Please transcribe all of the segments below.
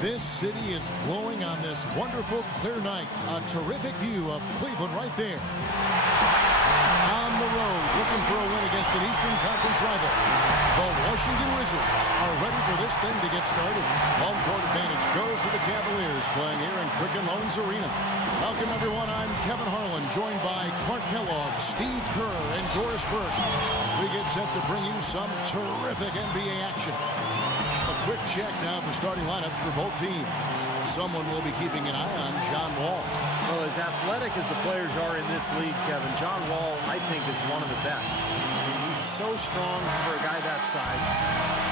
This city is glowing on this wonderful, clear night. A terrific view of Cleveland right there. On the road, looking for a win against an Eastern Conference rival. The Washington Wizards are ready for this thing to get started. Home court advantage goes to the Cavaliers, playing here in Quicken Loans Arena. Welcome, everyone. I'm Kevin Harlan, joined by Clark Kellogg, Steve Kerr, and Doris Burke, as we get set to bring you some terrific NBA action. A quick check now of the starting lineups for both teams. Someone will be keeping an eye on John Wall. Well, as athletic as the players are in this league, Kevin, John Wall, I think, is one of the best. I mean, he's so strong for a guy that size.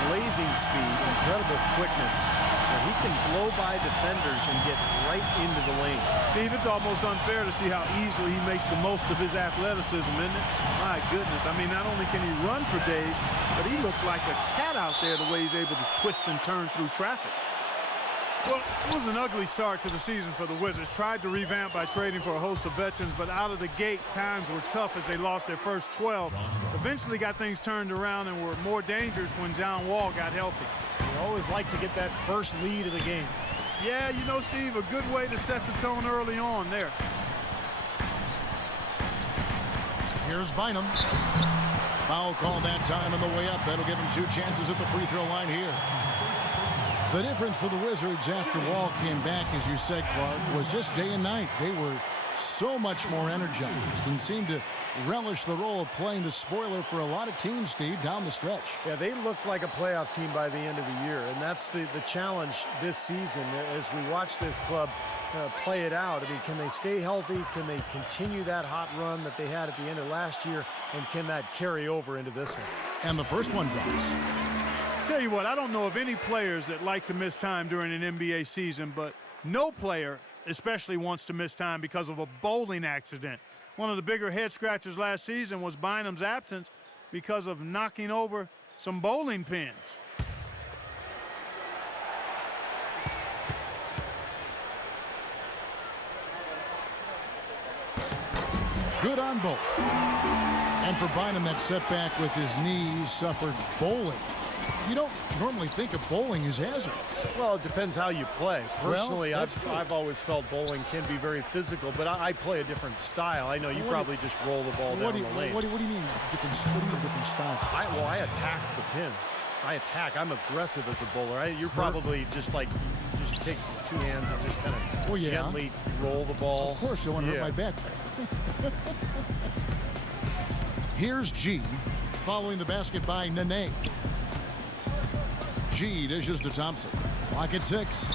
Blazing speed, incredible quickness. So he can blow by defenders and get right into the lane. Steve, it's almost unfair to see how easily he makes the most of his athleticism, isn't it? My goodness. I mean, not only can he run for days, but he looks like a cat out there the way he's able to twist and turn through traffic. Well, it was an ugly start to the season for the Wizards. Tried to revamp by trading for a host of veterans, but out of the gate, times were tough as they lost their first 12. Eventually got things turned around and were more dangerous when John Wall got healthy. You always like to get that first lead of the game. Yeah, you know, Steve, a good way to set the tone early on there. Here's Bynum. Foul call that time on the way up. That'll give him 2 chances at the free throw line here. The difference for the Wizards after Wall came back, as you said, Clark, was just day and night. They were so much more energized and seemed to relish the role of playing the spoiler for a lot of teams, Steve, down the stretch. Yeah, they looked like a playoff team by the end of the year, and that's the challenge this season as we watch this club play it out. I mean, can they stay healthy? Can they continue that hot run that they had at the end of last year? And can that carry over into this one? And the first one drops. Tell you what, I don't know of any players that like to miss time during an NBA season, but no player especially wants to miss time because of a bowling accident. One of the bigger head scratchers last season was Bynum's absence because of knocking over some bowling pins. Good on both. And for Bynum, that setback with his knees suffered bowling. You don't normally think of bowling as hazardous. Well, it depends how you play. Personally, well, I've always felt bowling can be very physical, but I play a different style. I know you probably just roll the ball down the lane. What do you mean different style? I attack the pins. I attack. I'm aggressive as a bowler. You're probably just like, just take 2 hands and just kind of gently roll the ball. Of course, you don't want to hurt my back. Here's G, following the basket by Nene. G dishes to Thompson. Clock at 6.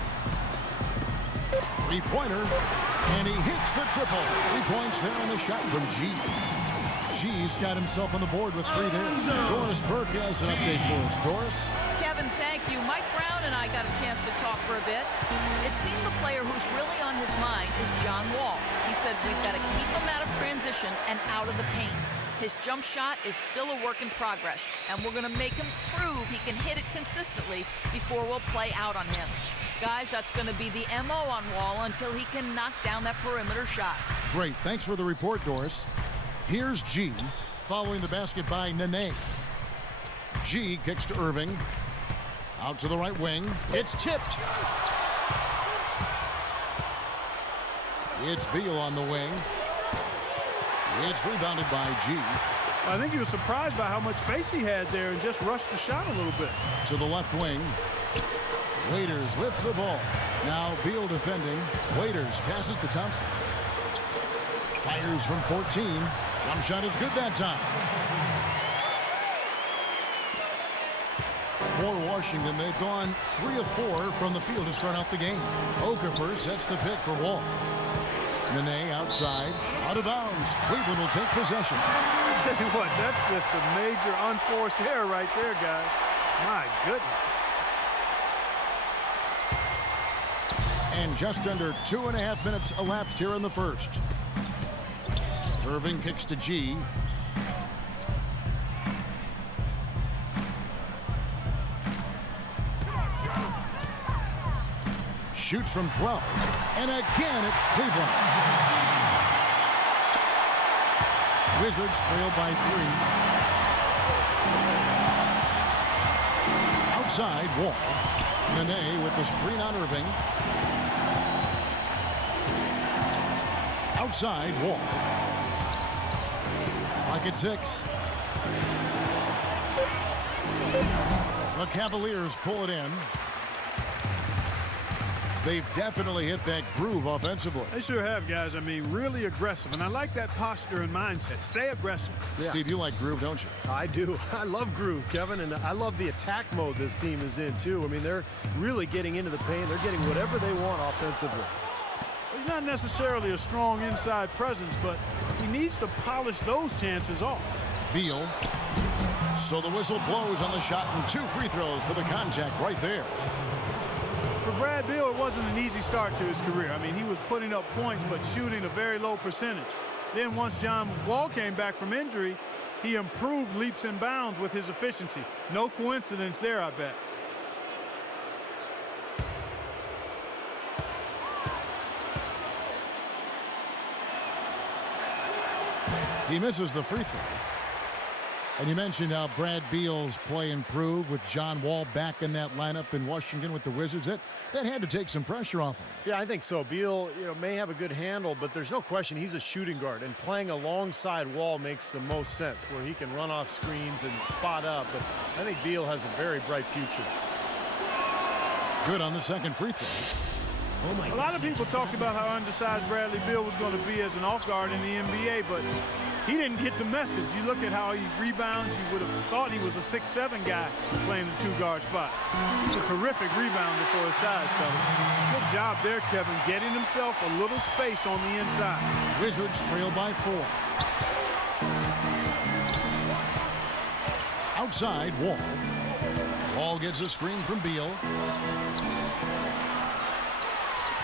Three-pointer, and he hits the triple. 3 points there on the shot from G. G's got himself on the board with 3 there. Doris Burke has an update for us. Doris? Kevin, thank you. Mike Brown and I got a chance to talk for a bit. It seemed the player who's really on his mind is John Wall. He said we've got to keep him out of transition and out of the paint. His jump shot is still a work in progress, and we're going to make him prove he can hit it consistently before we'll play out on him. Guys, that's going to be the MO on Wall until he can knock down that perimeter shot. Great. Thanks for the report, Doris. Here's G, following the basket by Nene. G kicks to Irving. Out to the right wing. It's tipped. It's Beal on the wing. It's rebounded by G. I think he was surprised by how much space he had there and just rushed the shot a little bit. To the left wing. Waiters with the ball. Now Beal defending. Waiters passes to Thompson. Fires from 14. Jump shot is good that time. For Washington, they've gone 3 of 4 from the field to start out the game. Okafor sets the pick for Wall. Nene outside, out of bounds. Cleveland will take possession. I'll tell you what, that's just a major unforced error right there, guys. My goodness. And just under 2.5 minutes elapsed here in the first. Irving kicks to G. Shoots from 12. And again, it's Cleveland. Wizards trail by 3. Outside, Wall. Nene with the screen on Irving. Outside, Wall. Clock at 6. The Cavaliers pull it in. They've definitely hit that groove offensively. They sure have, guys. I mean, really aggressive. And I like that posture and mindset. Stay aggressive. Yeah. Steve, you like groove, don't you? I do. I love groove, Kevin, and I love the attack mode this team is in, too. I mean, they're really getting into the paint. They're getting whatever they want offensively. He's not necessarily a strong inside presence, but he needs to polish those chances off. Beal. So the whistle blows on the shot, and 2 free throws for the contact right there. For Brad Beal, it wasn't an easy start to his career. I mean, he was putting up points but shooting a very low percentage. Then once John Wall came back from injury, he improved leaps and bounds with his efficiency. No coincidence there, I bet. He misses the free throw. And you mentioned how Brad Beal's play improved with John Wall back in that lineup in Washington with the Wizards. That had to take some pressure off him. Yeah, I think so. Beal, may have a good handle, but there's no question he's a shooting guard, and playing alongside Wall makes the most sense, where he can run off screens and spot up. But I think Beal has a very bright future. Good on the second free throw. Oh my! A lot of people talked about how undersized Bradley Beal was going to be as an off guard in the NBA, but he didn't get the message. You look at how he rebounds, you would have thought he was a 6'7" guy playing the 2-guard spot. He's a terrific rebounder for his size, fella. Good job there, Kevin, getting himself a little space on the inside. Wizards trail by 4. Outside, Wall. Wall gets a screen from Beal.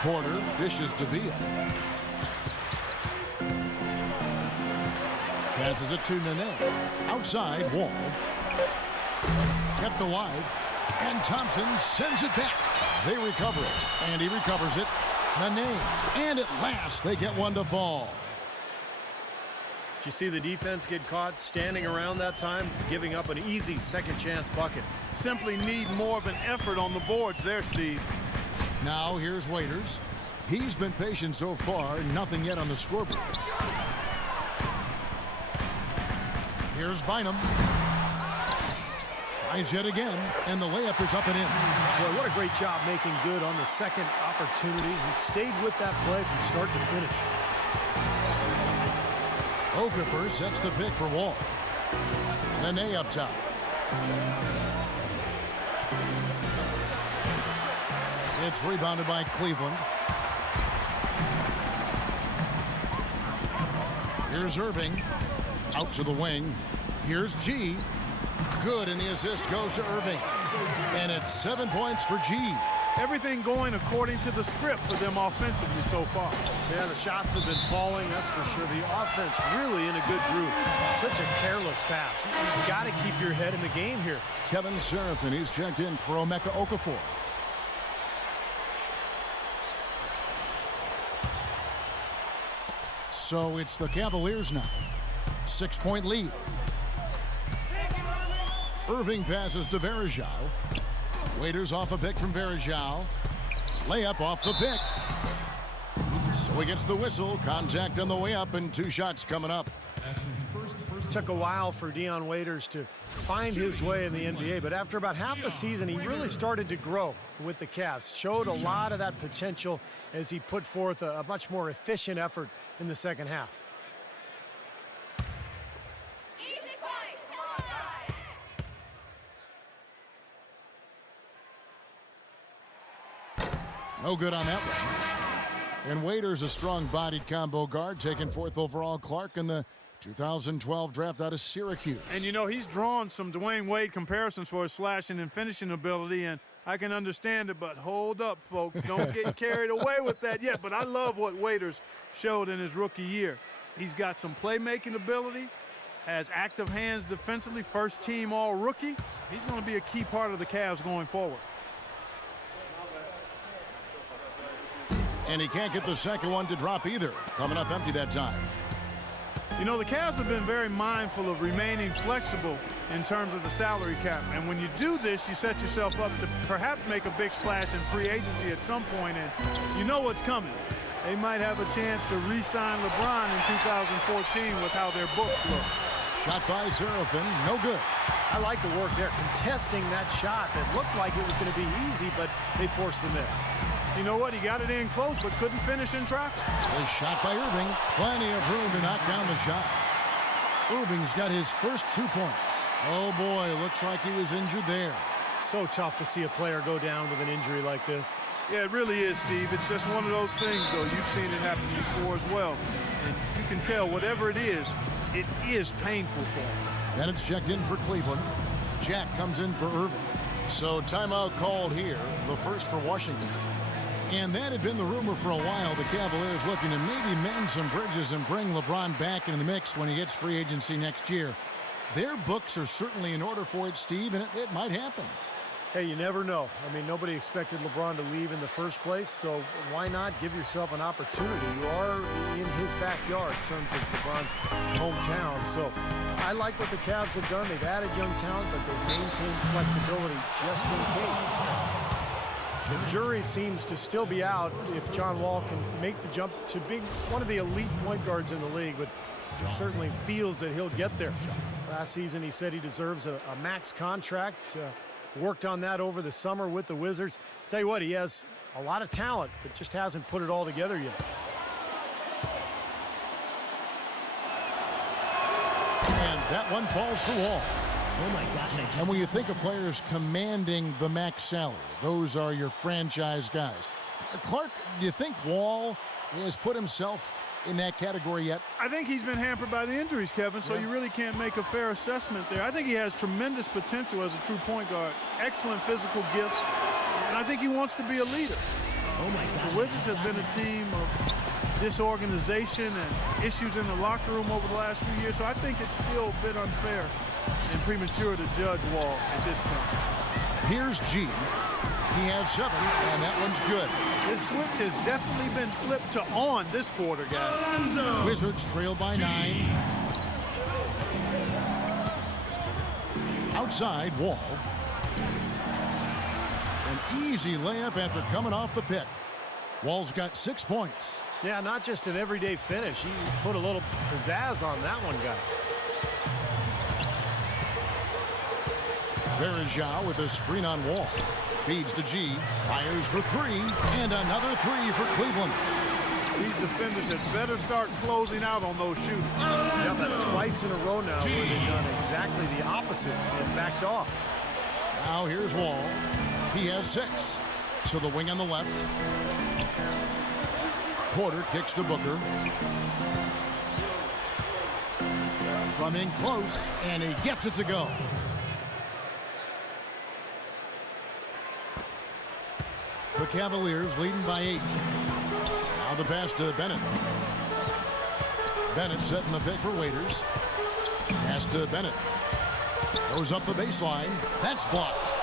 Porter dishes to Beal. Passes it to Nene. Outside, Wall. Kept alive. And Thompson sends it back. They recover it. And he recovers it. Nene. And at last, they get one to fall. Did you see the defense get caught standing around that time, giving up an easy second chance bucket? Simply need more of an effort on the boards there, Steve. Now here's Waiters. He's been patient so far. Nothing yet on the scoreboard. Here's Bynum. Tries yet again, and the layup is up and in. Boy, what a great job making good on the second opportunity. He stayed with that play from start to finish. Okafor sets the pick for Wall. Nene up top. It's rebounded by Cleveland. Here's Irving. Out to the wing. Here's G. Good, and the assist goes to Irving. And it's 7 points for G. Everything going according to the script for them offensively so far. Yeah, the shots have been falling, that's for sure. The offense really in a good groove. Such a careless pass. You've got to keep your head in the game here. Kevin Seraphin, he's checked in for Emeka Okafor. So it's the Cavaliers now. 6-point lead. Irving passes to Varejao. Waiters off a pick from Varejao. Layup off the pick. So he gets the whistle. Contact on the way up, and 2 shots coming up. Took a while for Dion Waiters to find his way in the NBA, but after about half the season, he really started to grow with the Cavs. Showed a lot of that potential as he put forth a much more efficient effort in the second half. No good on that one. And Waiters, a strong-bodied combo guard, taking 4th overall. Clark in the 2012 draft out of Syracuse. And, he's drawn some Dwayne Wade comparisons for his slashing and finishing ability, and I can understand it, but hold up, folks. Don't get carried away with that yet. But I love what Waiters showed in his rookie year. He's got some playmaking ability, has active hands defensively, first-team all-rookie. He's going to be a key part of the Cavs going forward. And he can't get the second one to drop either. Coming up empty that time. The Cavs have been very mindful of remaining flexible in terms of the salary cap. And when you do this, you set yourself up to perhaps make a big splash in free agency at some point, and you know what's coming. They might have a chance to re-sign LeBron in 2014 with how their books look. Shot by Seraphin, no good. I like the work there, contesting that shot that looked like it was going to be easy, but they forced the miss. You know what? He got it in close, but couldn't finish in traffic. The shot by Irving. Plenty of room to knock down the shot. Irving's got his first 2 points. Oh, boy, looks like he was injured there. So tough to see a player go down with an injury like this. Yeah, it really is, Steve. It's just one of those things, though. You've seen it happen before as well. And you can tell whatever it is painful for him. Bennett's checked in for Cleveland. Jack comes in for Irving. So timeout called here, the first for Washington. And that had been the rumor for a while. The Cavaliers looking to maybe mend some bridges and bring LeBron back into the mix when he hits free agency next year. Their books are certainly in order for it, Steve, and it might happen. Hey, you never know. I mean, nobody expected LeBron to leave in the first place, so why not give yourself an opportunity? You are in his backyard in terms of LeBron's hometown, so I like what the Cavs have done. They've added young talent, but they've maintained flexibility just in case. The jury seems to still be out if John Wall can make the jump to being one of the elite point guards in the league, but certainly feels that he'll get there. Last season, he said he deserves a max contract. Worked on that over the summer with the Wizards. Tell you what, he has a lot of talent, but just hasn't put it all together yet. And that one falls for Wall. Oh my gosh. And when you think of players commanding the max salary, those are your franchise guys. Clark, do you think Wall has put himself in that category yet? I think he's been hampered by the injuries, Kevin, so you really can't make a fair assessment there. I think he has tremendous potential as a true point guard, excellent physical gifts, and I think he wants to be a leader. Oh my gosh. The Wizards have been a team of disorganization and issues in the locker room over the last few years, so I think it's still a bit unfair and premature to judge Wall at this point. Here's G. He has 7, and that one's good. His switch has definitely been flipped to on this quarter, guys. Wizards trail by 9. Outside, Wall. An easy layup after coming off the pick. Wall's got 6 points. Yeah, not just an everyday finish. He put a little pizzazz on that one, guys. There is Zhao with a screen on Wall. Feeds to G, fires for 3, and another 3 for Cleveland. These defenders had better start closing out on those shooters. Yeah, that's twice in a row now where they've done exactly the opposite and backed off. Now here's Wall. He has 6. To the wing on the left. Porter kicks to Booker. From in close, and he gets it to go. The Cavaliers leading by 8. Now the pass to Bennett. Bennett setting the pick for Waiters. Pass to Bennett. Goes up the baseline. That's blocked.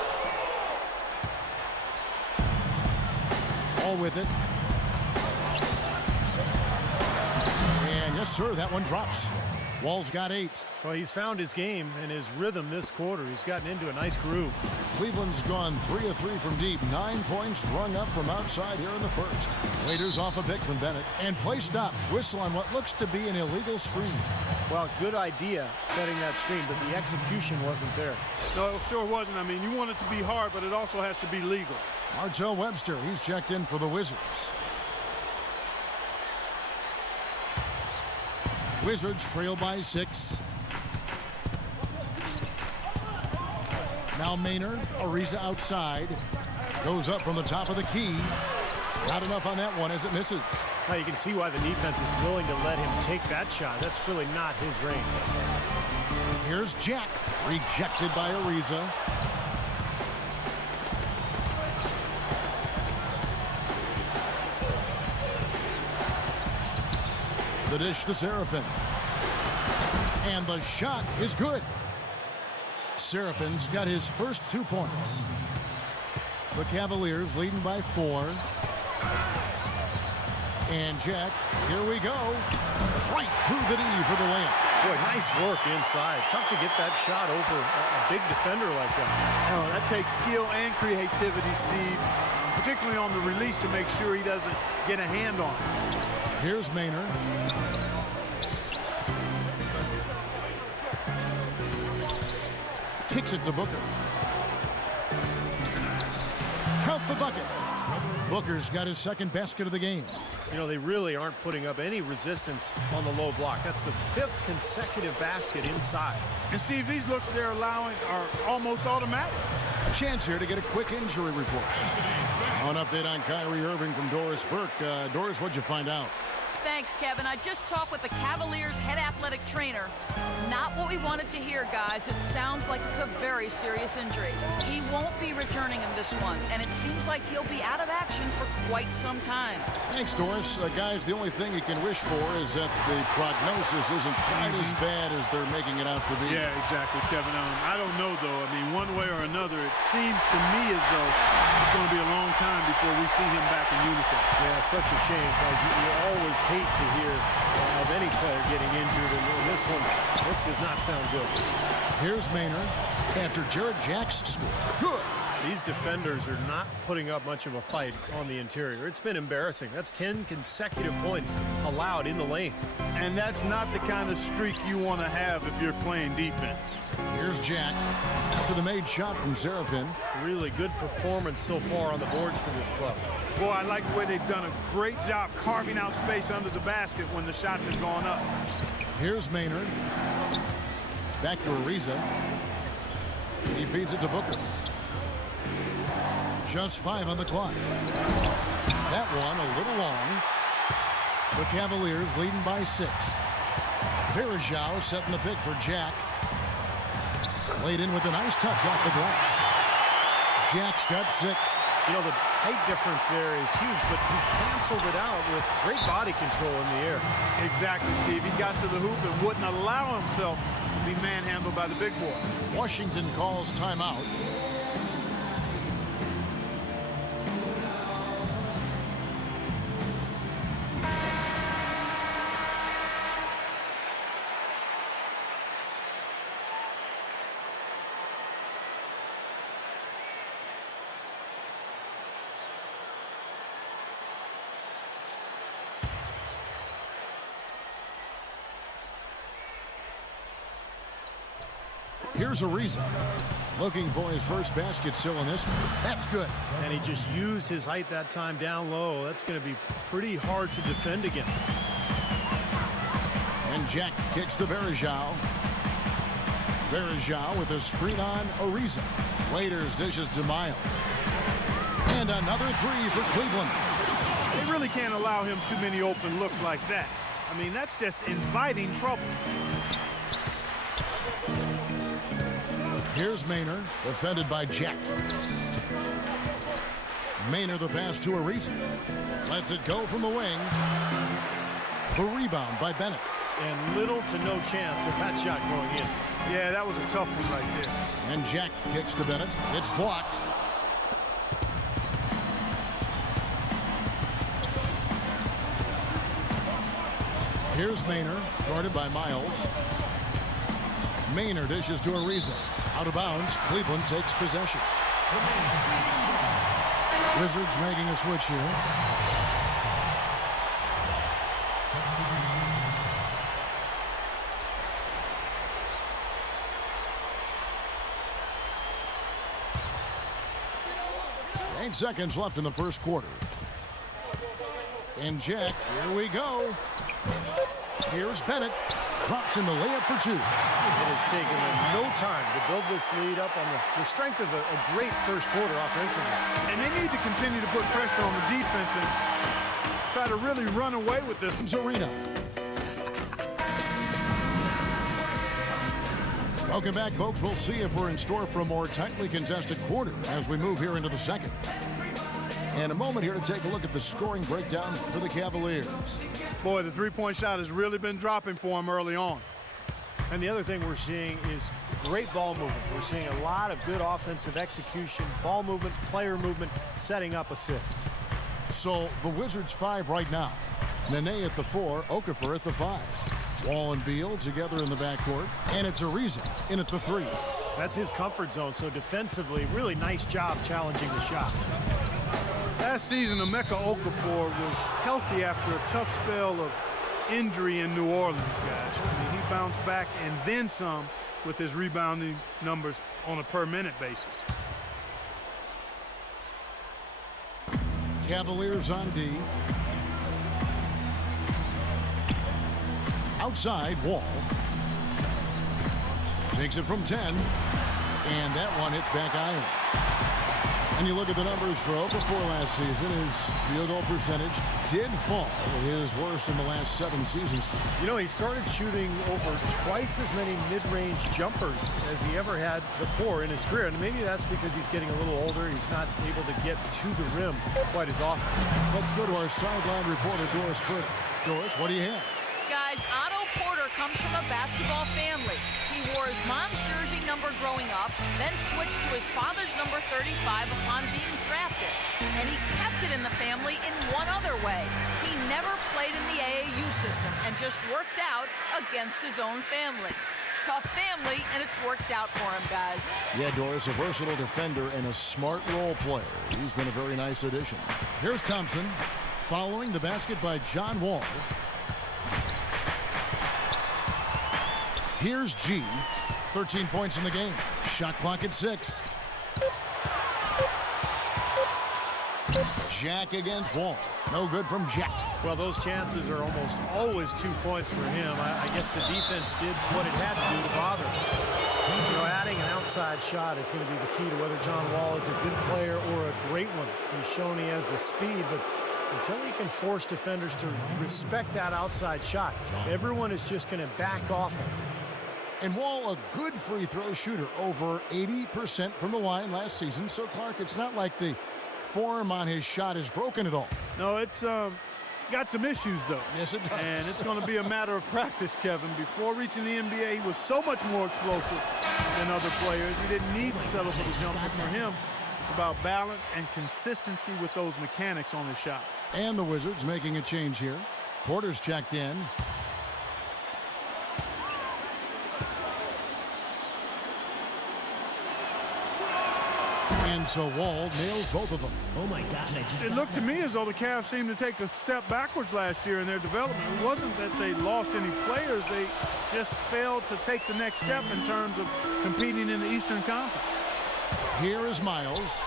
All with it. And yes, sir, that one drops. Wall's got 8. Well, he's found his game and his rhythm this quarter. He's gotten into a nice groove. Cleveland's gone 3 of 3 from deep. 9 points rung up from outside here in the first. Waiters off a pick from Bennett. And play stops. Whistle on what looks to be an illegal screen. Well, good idea setting that screen, but the execution wasn't there. No, it sure wasn't. I mean, you want it to be hard, but it also has to be legal. Martell Webster, he's checked in for the Wizards. Wizards trail by 6. Now Maynard, Ariza outside. Goes up from the top of the key. Not enough on that one as it misses. Now you can see why the defense is willing to let him take that shot. That's really not his range. Here's Jack, rejected by Ariza. The dish to Seraphin. And the shot is good. Seraphin's got his first 2 points. The Cavaliers leading by 4. And Jack, here we go. Right through the D for the layup. Boy, nice work inside. Tough to get that shot over a big defender like that. Oh, that takes skill and creativity, Steve, particularly on the release to make sure he doesn't get a hand on it. Here's Maynard. Kicks it to Booker. Count the bucket. Booker's got his second basket of the game. You know, they really aren't putting up any resistance on the low block. That's the 5th consecutive basket inside. And Steve, these looks they're allowing are almost automatic. A chance here to get a quick injury report. An update on Kyrie Irving from Doris Burke. Doris, what'd you find out? Thanks, Kevin. I just talked with the Cavaliers head athletic trainer. Not what we wanted to hear, guys. It sounds like it's a very serious injury. He won't be returning in this one, and it seems like he'll be out of action for quite some time. Thanks, Doris. Guys, the only thing you can wish for is that the prognosis isn't quite as bad as they're making it out to be. Yeah, exactly, Kevin. I don't know, though. I mean, one way or another, it seems to me as though it's going to be a long time before we see him back in uniform. Yeah, such a shame, guys. You always hate to hear of any player getting injured, and in this one, this does not sound good. Here's Maynard after Jared Jack's score. Good. These defenders are not putting up much of a fight on the interior. It's been embarrassing. That's 10 consecutive points allowed in the lane. And that's not the kind of streak you want to have if you're playing defense. Here's Jack after the made shot from Serafin. Really good performance so far on the boards for this club. Boy, I like the way they've done a great job carving out space under the basket when the shots have gone up. Here's Maynard. Back to Ariza. He feeds it to Booker. Just 5 on the clock. That one a little long. The Cavaliers leading by 6. Verajao setting the pick for Jack. Laid in with a nice touch off the glass. Jack's got 6. You know, the height difference there is huge, but he canceled it out with great body control in the air. Exactly, Steve. He got to the hoop and wouldn't allow himself to be manhandled by the big boy. Washington calls timeout. Here's Ariza, looking for his first basket still in this one. That's good. And he just used his height that time down low. That's going to be pretty hard to defend against. And Jack kicks to Verajao. Verajao with a screen on Ariza. Waiters dishes to Miles. And another 3 for Cleveland. They really can't allow him too many open looks like that. I mean, that's just inviting trouble. Here's Maynard, defended by Jack. Maynard the pass to Ariza. Lets it go from the wing. The rebound by Bennett. And little to no chance of that shot going in. Yeah, that was a tough one right there. And Jack kicks to Bennett. It's blocked. Here's Maynard, guarded by Miles. Maynard dishes to Ariza. Out of bounds, Cleveland takes possession. Wizards making a switch here. Eight seconds left in the first quarter. And Jack, here we go. Here's Bennett. Drops in the layup for 2. It has taken them no time to build this lead up on the strength of a great first quarter offensively. And they need to continue to put pressure on the defense and try to really run away with this. Arena. Welcome back, folks. We'll see if we're in store for a more tightly contested quarter as we move here into the second. And a moment here to take a look at the scoring breakdown for the Cavaliers. Boy, the three-point shot has really been dropping for him early on. And the other thing we're seeing is great ball movement. We're seeing a lot of good offensive execution, ball movement, player movement, setting up assists. So the Wizards 5 right now. Nene at the 4, Okafor at the 5. Wall and Beal together in the backcourt. And it's Ariza in at the 3. That's his comfort zone, so defensively, really nice job challenging the shot. Last season, Emeka Okafor was healthy after a tough spell of injury in New Orleans, guys. I mean, he bounced back and then some with his rebounding numbers on a per-minute basis. Cavaliers on D. Outside, Wall. Takes it from 10. And that one hits back iron. And you look at the numbers for Okafor last season, his field goal percentage did fall, his worst in the last 7 seasons. You know, he started shooting over twice as many mid-range jumpers as he ever had before in his career. And maybe that's because he's getting a little older. He's not able to get to the rim quite as often. Let's go to our sideline reporter, Doris Burke. Doris, what do you have? Guys, Otto Porter comes from a basketball family. He wore his mom's jersey number growing up, then switched to his father's number 35 upon being drafted. And he kept it in the family in one other way. He never played in the AAU system and just worked out against his own family. Tough family, and it's worked out for him, guys. Yeah, Doris, a versatile defender and a smart role player. He's been a very nice addition. Here's Thompson, following the basket by John Wall. Here's G, 13 points in the game. Shot clock at 6. Jack against Wall. No good from Jack. Well, those chances are almost always 2 points for him. I guess the defense did what it had to do to bother him. You know, adding an outside shot is going to be the key to whether John Wall is a good player or a great one. He's shown he has the speed, but until he can force defenders to respect that outside shot, everyone is just going to back off it. And Wall, a good free throw shooter, over 80% from the line last season. So, Clark, it's not like the form on his shot is broken at all. No, it's got some issues, though. Yes, it does. And it's going to be a matter of practice, Kevin. Before reaching the NBA, he was so much more explosive than other players. He didn't need to settle for the jumper. For him, it's about balance and consistency with those mechanics on his shot. And the Wizards making a change here. Porter's checked in. And so Wall nails both of them. Oh my gosh, I just It looked to me as though the Cavs seemed to take a step backwards last year in their development. It wasn't that they lost any players. They just failed to take the next step in terms of competing in the Eastern Conference. Here is Miles.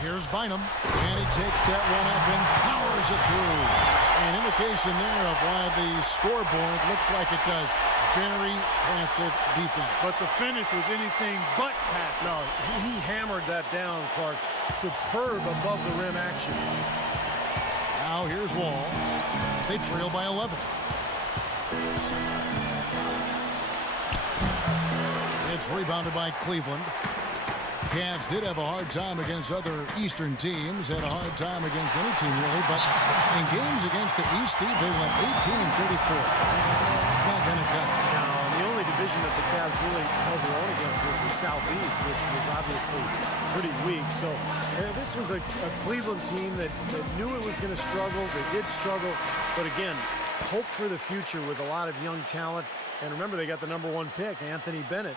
Here's Bynum. And he takes that one up and powers it through. An indication there of why the scoreboard looks like it does. Very passive defense. But the finish was anything but passive. No, he hammered that down, Clark. Superb above the rim action. Now here's Wall. They trail by 11. It's rebounded by Cleveland. Cavs did have a hard time against other Eastern teams, had a hard time against any team really, but in games against the East, Steve, they went 18 and 34. It's not going to cut it. Now, the only division that the Cavs really held their own against was the Southeast, which was obviously pretty weak. So this was a Cleveland team that knew it was going to struggle. They did struggle, but again, hope for the future with a lot of young talent. And remember, they got the #1 pick, Anthony Bennett.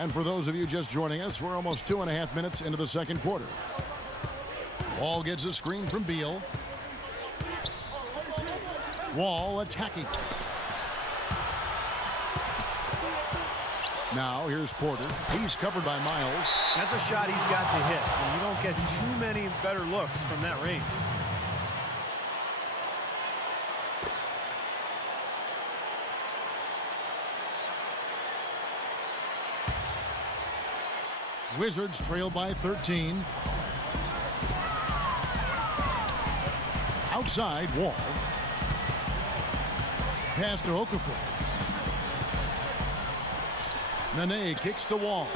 And for those of you just joining us, we're almost 2.5 minutes into the second quarter. Wall gets a screen from Beal. Wall attacking. Now here's Porter. He's covered by Miles. That's a shot he's got to hit. And you don't get too many better looks from that range. Wizards trail by 13. Outside, Wall. Pass to Okafor. Nene kicks to Wall.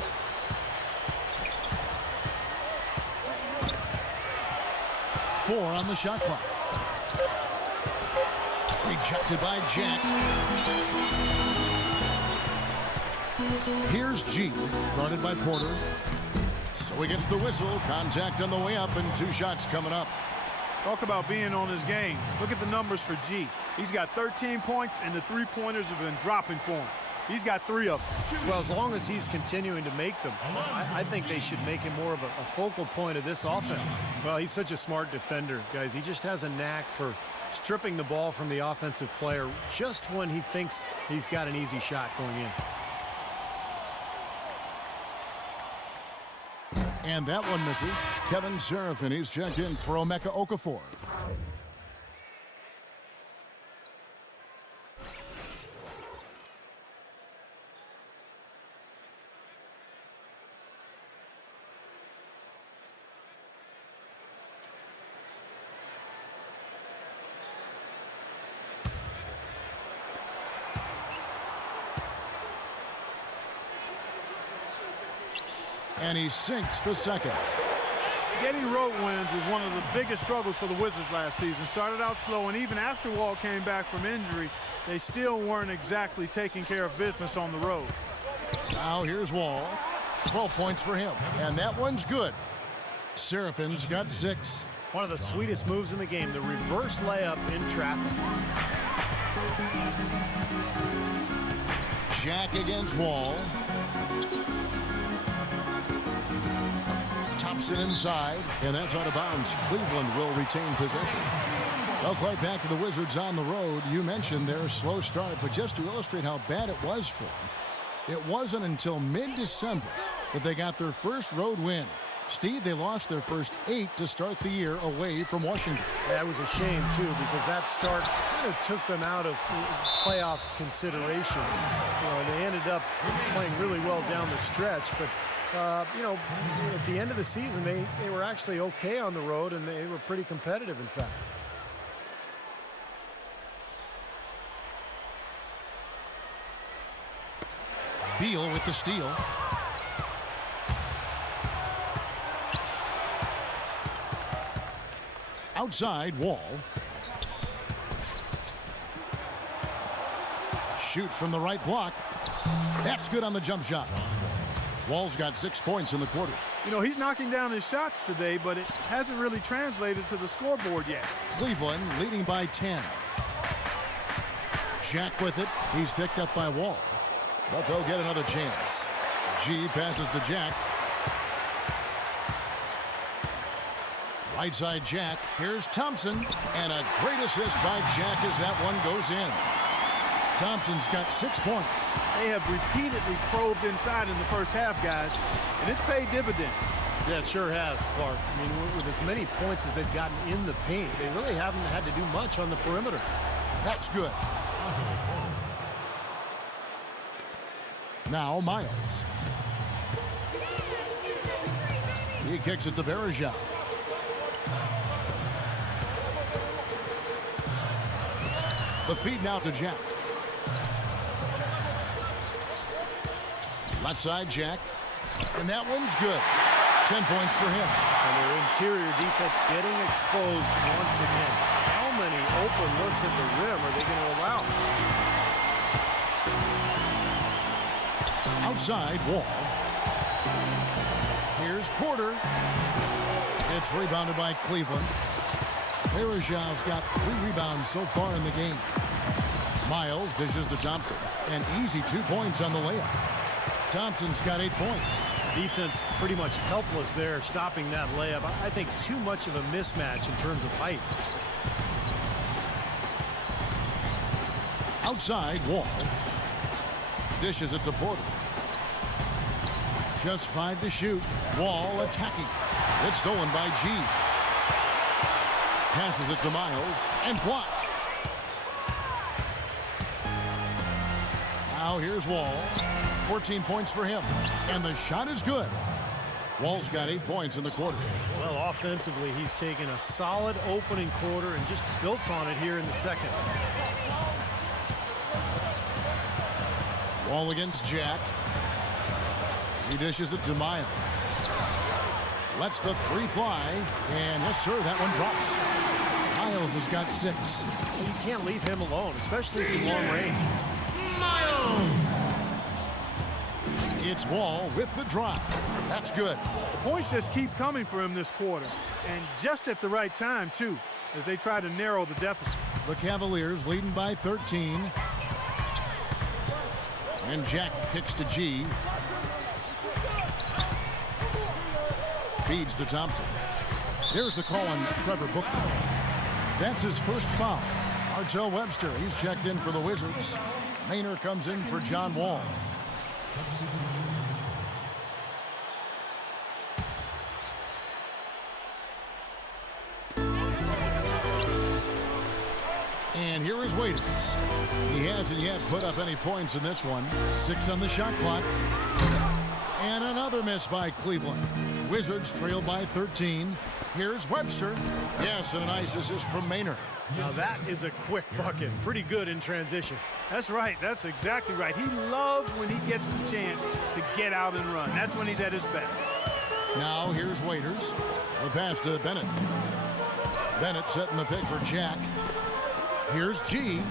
Four on the shot clock. Rejected by Jack. Here's G, guarded by Porter. So he gets the whistle. Contact on the way up and 2 shots coming up. Talk about being on his game. Look at the numbers for G. He's got 13 points, and the 3-pointers have been dropping for him. He's got 3 of them. Well, as long as he's continuing to make them, I think they should make him more of a focal point of this offense. Well, he's such a smart defender, guys. He just has a knack for stripping the ball from the offensive player just when he thinks he's got an easy shot going in. And that one misses. Kevin Seraphin, he's checked in for Emeka Okafor. And he sinks the second. Getting road wins was one of the biggest struggles for the Wizards last season. Started out slow, and even after Wall came back from injury, they still weren't exactly taking care of business on the road. Now here's Wall. 12 points for him. And that one's good. Seraphin's got 6. One of the sweetest moves in the game, the reverse layup in traffic. Jack against Wall. Thompson inside, and that's out of bounds. Cleveland will retain possession. Well, quite back to the Wizards on the road. You mentioned their slow start, but just to illustrate how bad it was for them, it wasn't until mid-December that they got their first road win. Steve, they lost their first 8 to start the year away from Washington. That was a shame, too, because that start kind of took them out of playoff consideration. And they ended up playing really well down the stretch, but at the end of the season, they were actually okay on the road, and they were pretty competitive, in fact. Beal with the steal. Outside, Wall. Shoots from the right block. That's good on the jump shot. Wall's got 6 points in the quarter. You know, he's knocking down his shots today, but it hasn't really translated to the scoreboard yet. Cleveland leading by 10. Jack with it. He's picked up by Wall. But they'll get another chance. G passes to Jack. Right side Jack. Here's Thompson. And a great assist by Jack as that one goes in. Thompson's got 6 points. They have repeatedly probed inside in the first half, guys, and it's paid dividends. Yeah, it sure has, Clark. I mean, with as many points as they've gotten in the paint, they really haven't had to do much on the perimeter. That's good. Now Miles. He kicks it to Varejao. The feed now to Jack. Left side, Jack. And that one's good. 10 points for him. And their interior defense getting exposed once again. How many open looks at the rim are they going to allow? Outside, Wall. Here's Porter. It's rebounded by Cleveland. Varejao's got 3 rebounds so far in the game. Miles dishes to Thompson. An easy 2 points on the layup. Thompson's got 8 points. Defense pretty much helpless there, stopping that layup. I think too much of a mismatch in terms of height. Outside, Wall. Dishes it to Porter. Just 5 to shoot. Wall attacking. It's stolen by G. Passes it to Miles and blocked. Now here's Wall. 14 points for him. And the shot is good. Wall's got 8 points in the quarter. Well, offensively, he's taken a solid opening quarter and just built on it here in the second. Wall against Jack. He dishes it to Miles. Lets the 3 fly. And yes, sir, that one drops. Miles has got 6. You can't leave him alone, especially from long range. Miles! It's Wall with the drop. That's good. The points just keep coming for him this quarter, and just at the right time, too, as they try to narrow the deficit. The Cavaliers leading by 13. And Jack kicks to G. Feeds to Thompson. There's the call on Trevor Booker. That's his first foul. Martell Webster, he's checked in for the Wizards. Maynard comes in for John Wall. And here is Waiters. He hasn't yet put up any points in this one. 6 on the shot clock. And another miss by Cleveland. Wizards trail by 13. Here's Webster. Yes, and a nice assist from Maynard. Now that is a quick bucket. Pretty good in transition. That's right. That's exactly right. He loves when he gets the chance to get out and run. That's when he's at his best. Now here's Waiters. The pass to Bennett. Bennett setting the pick for Jack. Here's G.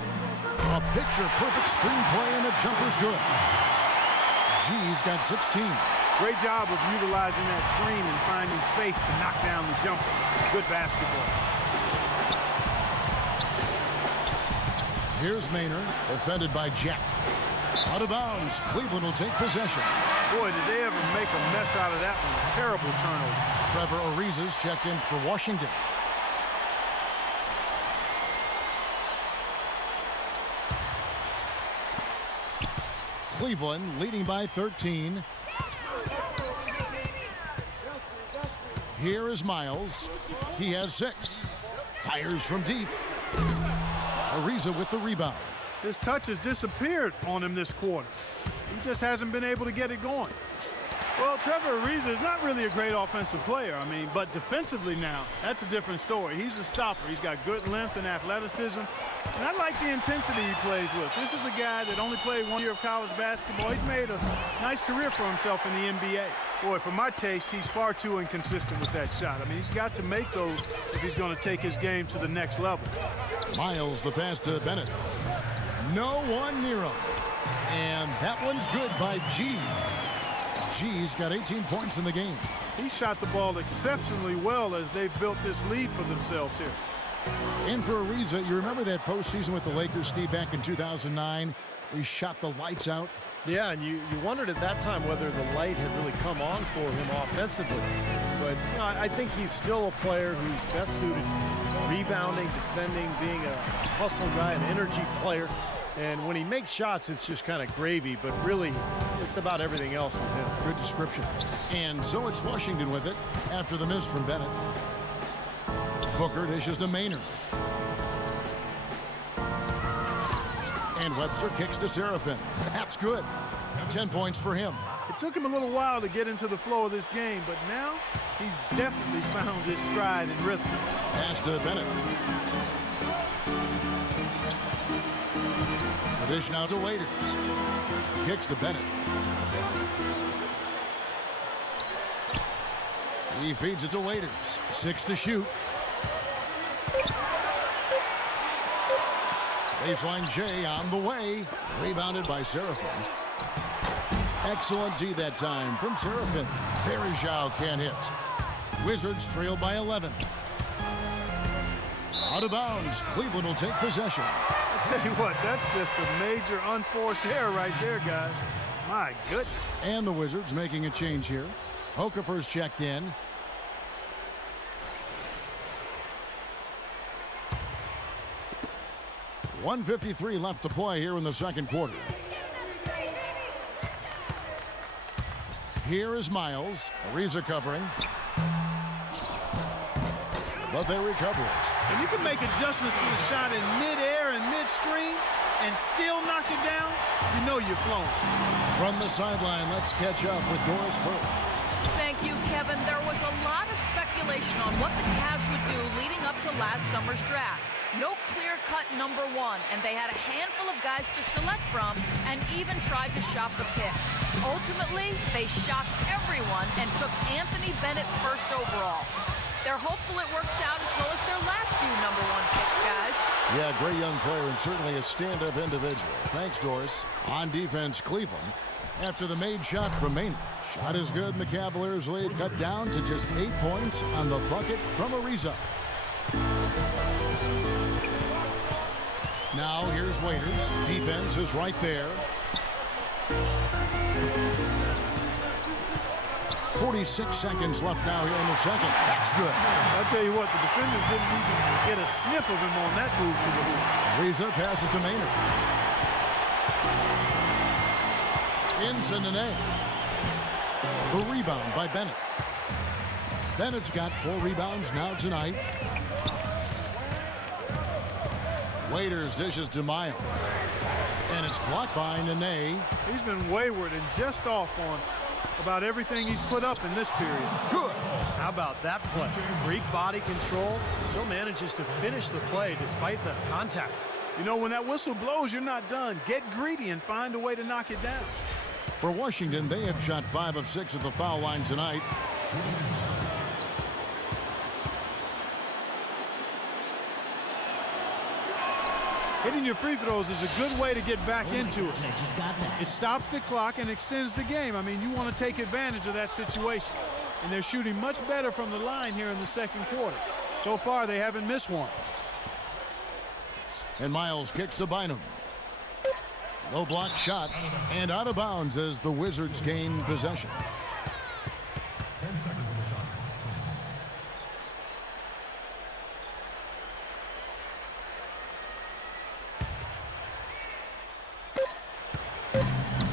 A picture-perfect screenplay, and the jumper's good. G's got 16. Great job of utilizing that screen and finding space to knock down the jumper. Good basketball. Here's Maynard, defended by Jack. Out of bounds, Cleveland will take possession. Boy, did they ever make a mess out of that one. Terrible turnover. Trevor Ariza's checked in for Washington. Cleveland leading by 13. Here is Miles. He has 6. Fires from deep. Ariza with the rebound. His touch has disappeared on him this quarter. He just hasn't been able to get it going. Well, Trevor Ariza is not really a great offensive player, but defensively now, that's a different story. He's a stopper. He's got good length and athleticism, and I like the intensity he plays with. This is a guy that only played 1 year of college basketball. He's made a nice career for himself in the NBA. Boy, for my taste, he's far too inconsistent with that shot. He's got to make those if he's going to take his game to the next level. Miles, the pass to Bennett. No one near him. And that one's good by G. G's got 18 points in the game. He shot the ball exceptionally well as they've built this lead for themselves here. And for Ariza, you remember that postseason with the Lakers, Steve, back in 2009? We shot the lights out. Yeah, and you wondered at that time whether the light had really come on for him offensively. But I think he's still a player who's best suited rebounding, defending, being a hustle guy, an energy player. And when he makes shots, it's just kind of gravy, but really, it's about everything else with him. Good description. And so it's Washington with it after the miss from Bennett. Booker dishes to Maynard. And Webster kicks to Serafin. That's good. 10 points for him. It took him a little while to get into the flow of this game, but now he's definitely found his stride and rhythm. Pass to Bennett. The dish now to Waiters. Kicks to Bennett. He feeds it to Waiters. 6 to shoot. Baseline J on the way. Rebounded by Serafin. Excellent D that time from Serafin. Verejao can't hit. Wizards trail by 11. Out of bounds. Cleveland will take possession. I tell you what, that's just a major unforced error right there, guys. My goodness. And the Wizards making a change here. Okafor's checked in. .153 left to play here in the second quarter. Here is Miles. Ariza covering. But they recover it. And you can make adjustments to the shot in midair and midstream and still knock it down, you know you're flowing. From the sideline, let's catch up with Doris Burke. Thank you, Kevin. There was a lot of speculation on what the Cavs would do leading up to last summer's draft. No clear-cut number 1, and they had a handful of guys to select from and even tried to shop the pick. Ultimately, they shocked everyone and took Anthony Bennett first overall. They're hopeful it works out as well as their last few number 1 picks, guys. Yeah, great young player and certainly a stand-up individual. Thanks, Doris. On defense, Cleveland. after the made shot from Maynard. Shot is good, and the Cavaliers lead cut down to just 8 points on the bucket from Ariza. Now here's Waiters. Defense is right there. 46 seconds left now here in the second. That's good. I'll tell you what, the defenders didn't even get a sniff of him on that move to the hoop. Ariza passes to Maynard. Into Nene. The rebound by Bennett. Bennett's got 4 rebounds now tonight. Waiters dishes to Miles. And it's blocked by Nene. He's been wayward and just off on about everything he's put up in this period. Good. How about that play? Great body control. Still manages to finish the play despite the contact. You know, when that whistle blows, you're not done. Get greedy and find a way to knock it down. For Washington, they have shot 5 of 6 at the foul line tonight. Hitting your free throws is a good way to get back into it. I just got that. It stops the clock and extends the game. I mean, you want to take advantage of that situation. And they're shooting much better from the line here in the second quarter. So far, they haven't missed one. And Miles kicks to Bynum. Low block shot and out of bounds as the Wizards gain possession. 10 seconds on the shot.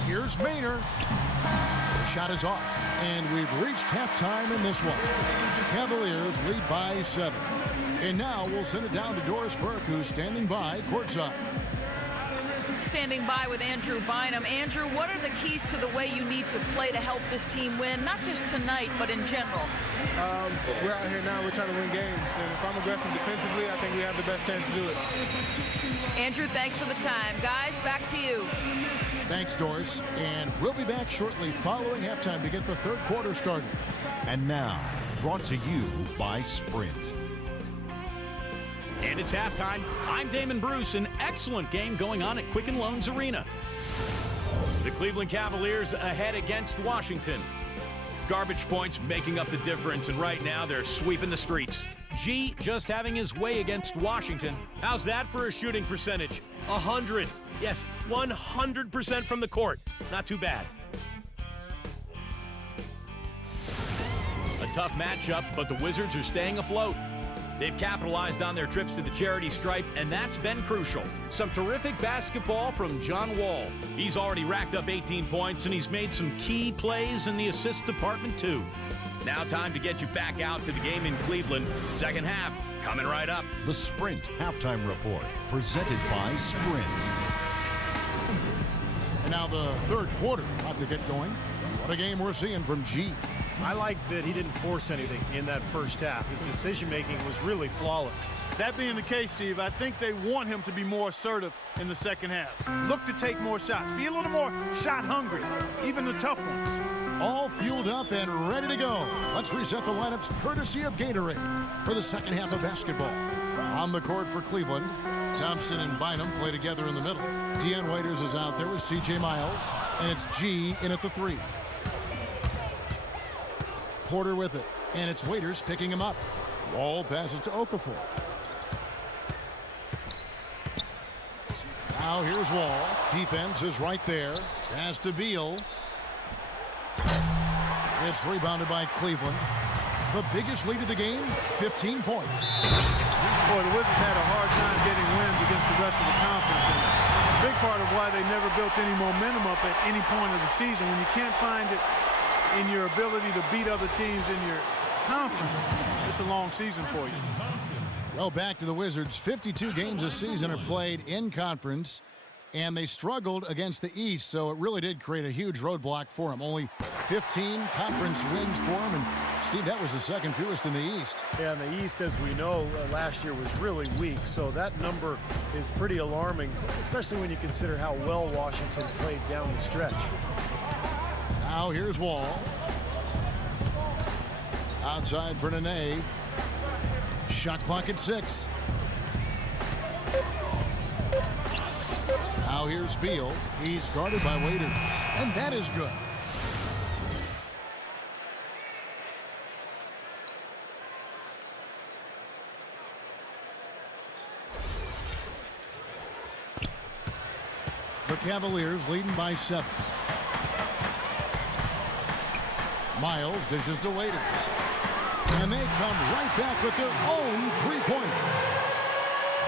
Here's Maynard. The shot is off, and we've reached halftime in this one. Cavaliers lead by 7. And now we'll send it down to Doris Burke, who's standing by courtside. Standing by with Andrew Bynum. Andrew, what are the keys to the way you need to play to help this team win, not just tonight, but in general? We're out here now, we're trying to win games. And if I'm aggressive defensively, I think we have the best chance to do it. Andrew, thanks for the time. Guys, back to you. Thanks, Doris. And we'll be back shortly following halftime to get the third quarter started. And now, brought to you by Sprint. And it's halftime. I'm Damon Bruce. An excellent game going on at Quicken Loans Arena. The Cleveland Cavaliers ahead against Washington. Garbage points making up the difference, and right now they're sweeping the streets. G just having his way against Washington. How's that for a shooting percentage? 100. Yes, 100% from the court. Not too bad. A tough matchup, but the Wizards are staying afloat. They've capitalized on their trips to the charity stripe, and that's been crucial. Some terrific basketball from John Wall. He's already racked up 18 points, and he's made some key plays in the assist department, too. Now time to get you back out to the game in Cleveland. Second half coming right up. The Sprint Halftime Report, presented by Sprint. And now the third quarter about to get going. What a game we're seeing from G. I like that he didn't force anything in that first half. His decision-making was really flawless. That being the case, Steve, I think they want him to be more assertive in the second half. Look to take more shots. Be a little more shot hungry, even the tough ones. All fueled up and ready to go. Let's reset the lineups courtesy of Gatorade for the second half of basketball. On the court for Cleveland, Thompson and Bynum play together in the middle. Deanne Waiters is out there with C.J. Miles, and it's G in at the 3. Porter with it, and it's Waiters picking him up. Wall passes to Okafor. Now here's Wall. Defense is right there. Pass to Beal. It's rebounded by Cleveland. The biggest lead of the game, 15 points. Boy, the Wizards had a hard time getting wins against the rest of the conference. And a big part of why they never built any momentum up at any point of the season. When you can't find it in your ability to beat other teams in your conference, it's a long season for you. Well, back to the Wizards. 52 games this season are played in conference, and they struggled against the East, so it really did create a huge roadblock for them. Only 15 conference wins for them, and Steve, that was the second fewest in the East. Yeah, and the East, as we know, last year was really weak, so that number is pretty alarming, especially when you consider how well Washington played down the stretch. Now here's Wall. Outside for Nene. Shot clock at 6. Now here's Beal. He's guarded by Waiters, and that is good. The Cavaliers leading by 7. Miles dishes to Waiters. And they come right back with their own three-pointer.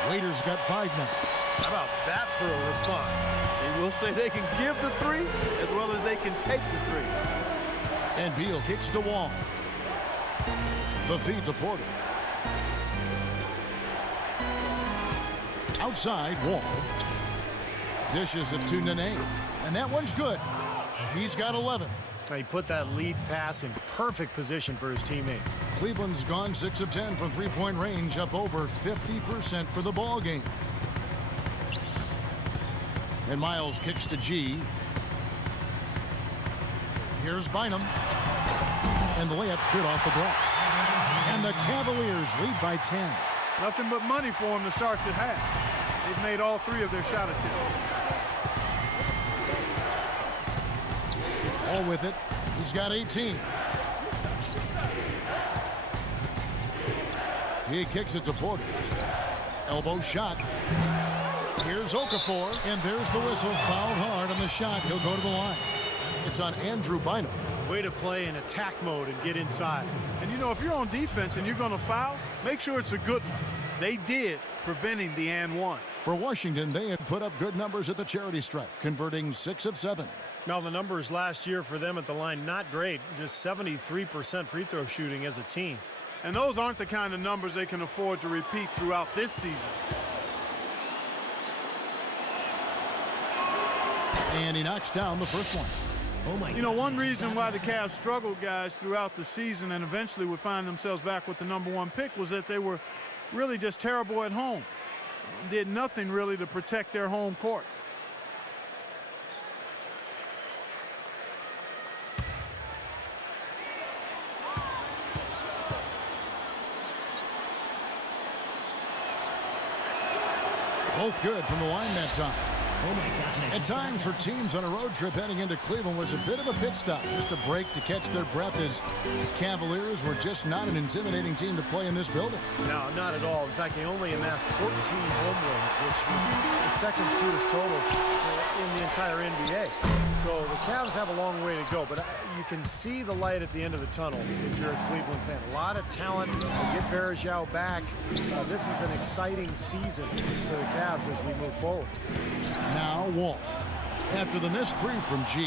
Waiters got 5 now. How about that for a response? They will say they can give the 3 as well as they can take the 3. And Beal kicks to Wall. The feed to Porter. Outside, Wall. Dishes it to Nene. And that one's good. He's got 11. He put that lead pass in perfect position for his teammate. Cleveland's gone 6 of 10 from three-point range, up over 50% for the ball game. And Miles kicks to G. Here's Bynum. And the layup's good off the glass. And the Cavaliers lead by 10. Nothing but money for them to start the half. They've made all 3 of their shot attempts. All with it. He's got 18. He kicks it to Porter. Elbow shot. Here's Okafor, and there's the whistle. Fouled hard on the shot. He'll go to the line. It's on Andrew Bynum. Way to play in attack mode and get inside. And you know, if you're on defense and you're going to foul, make sure it's a good one. They did, preventing the and one. For Washington, they had put up good numbers at the charity stripe, converting 6 of 7. Now, the numbers last year for them at the line, not great. Just 73% free throw shooting as a team. And those aren't the kind of numbers they can afford to repeat throughout this season. And he knocks down the first one. Oh my You know, one reason why the Cavs struggled, guys, throughout the season and eventually would find themselves back with the #1 pick was that they were really just terrible at home. Did nothing really to protect their home court. Both good from the line that time. Oh my God. At times for teams on a road trip heading into Cleveland was a bit of a pit stop, just a break to catch their breath, as the Cavaliers were just not an intimidating team to play in this building. No, not at all. In fact, they only amassed 14 home runs, which was the second fewest total in the entire NBA. So the Cavs have a long way to go, but you can see the light at the end of the tunnel if you're a Cleveland fan. A lot of talent. They get Varejao back. This is an exciting season for the Cavs as we move forward. Now Wall. After the missed 3 from G,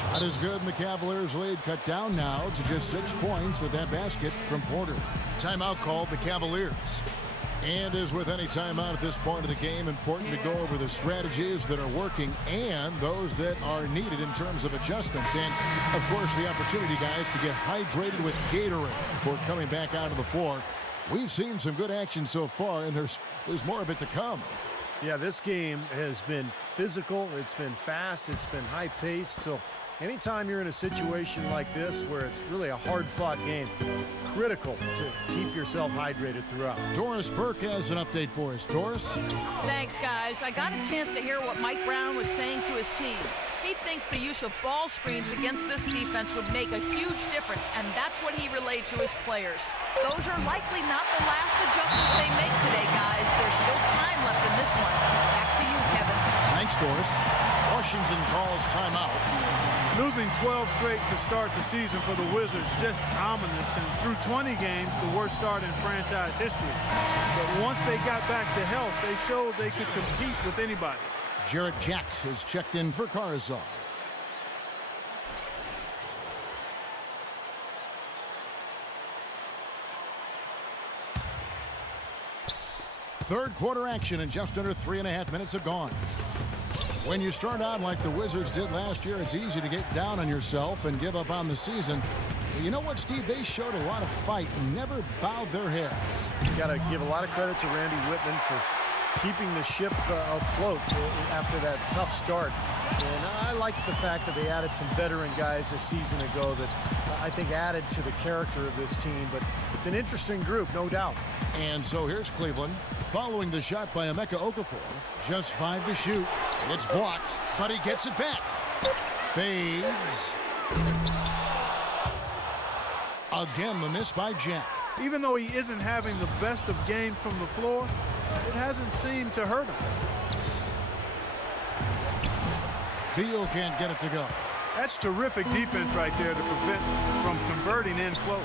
shot is good, and the Cavaliers lead cut down now to just 6 points with that basket from Porter. Timeout called the Cavaliers. And as with any timeout at this point of the game, important to go over the strategies that are working and those that are needed in terms of adjustments. And, of course, the opportunity, guys, to get hydrated with Gatorade before coming back out of the floor. We've seen some good action so far, and there's more of it to come. Yeah, this game has been physical, it's been fast, it's been high-paced, so anytime you're in a situation like this where it's really a hard-fought game, critical to keep yourself hydrated throughout. Doris Burke has an update for us. Doris? Thanks, guys. I got a chance to hear what Mike Brown was saying to his team. He thinks the use of ball screens against this defense would make a huge difference, and that's what he relayed to his players. Those are likely not the last adjustments they make today, guys. There's still time left in this one. Back to you, Kevin. Thanks, Doris. Washington calls timeout. Losing 12 straight to start the season for the Wizards, just ominous, and through 20 games, the worst start in franchise history. But once they got back to health, they showed they could compete with anybody. Jarrett Jack is checked in for Karazov. Third quarter action, and just under 3.5 minutes have gone. When you start out like the Wizards did last year, it's easy to get down on yourself and give up on the season. But you know what, Steve? They showed a lot of fight and never bowed their heads. You got to give a lot of credit to Randy Whitman for keeping the ship afloat after that tough start. And I like the fact that they added some veteran guys a season ago that I think added to the character of this team. But it's an interesting group, no doubt. And so here's Cleveland following the shot by Emeka Okafor. Just 5 to shoot. It's blocked, but he gets it back. Fades. Again, the miss by Jack. Even though he isn't having the best of games from the floor, it hasn't seemed to hurt him. Beal can't get it to go. That's terrific defense right there to prevent from converting in close.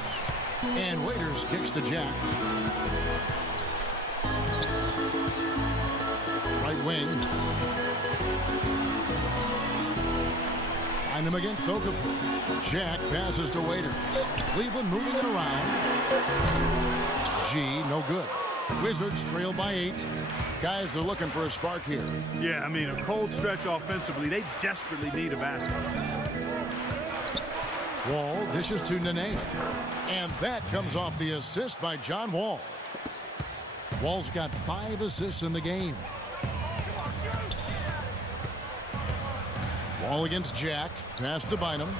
And Waiters kicks to Jack. Right wing. Find him against Okafor. Jack passes to Waiters. Cleveland moving it around. G, no good. Wizards trail by 8. Guys are looking for a spark here. Yeah, I mean, a cold stretch offensively. They desperately need a basket. Wall dishes to Nene. And that comes off the assist by John Wall. Wall's got 5 assists in the game. Wall against Jack. Pass to Bynum.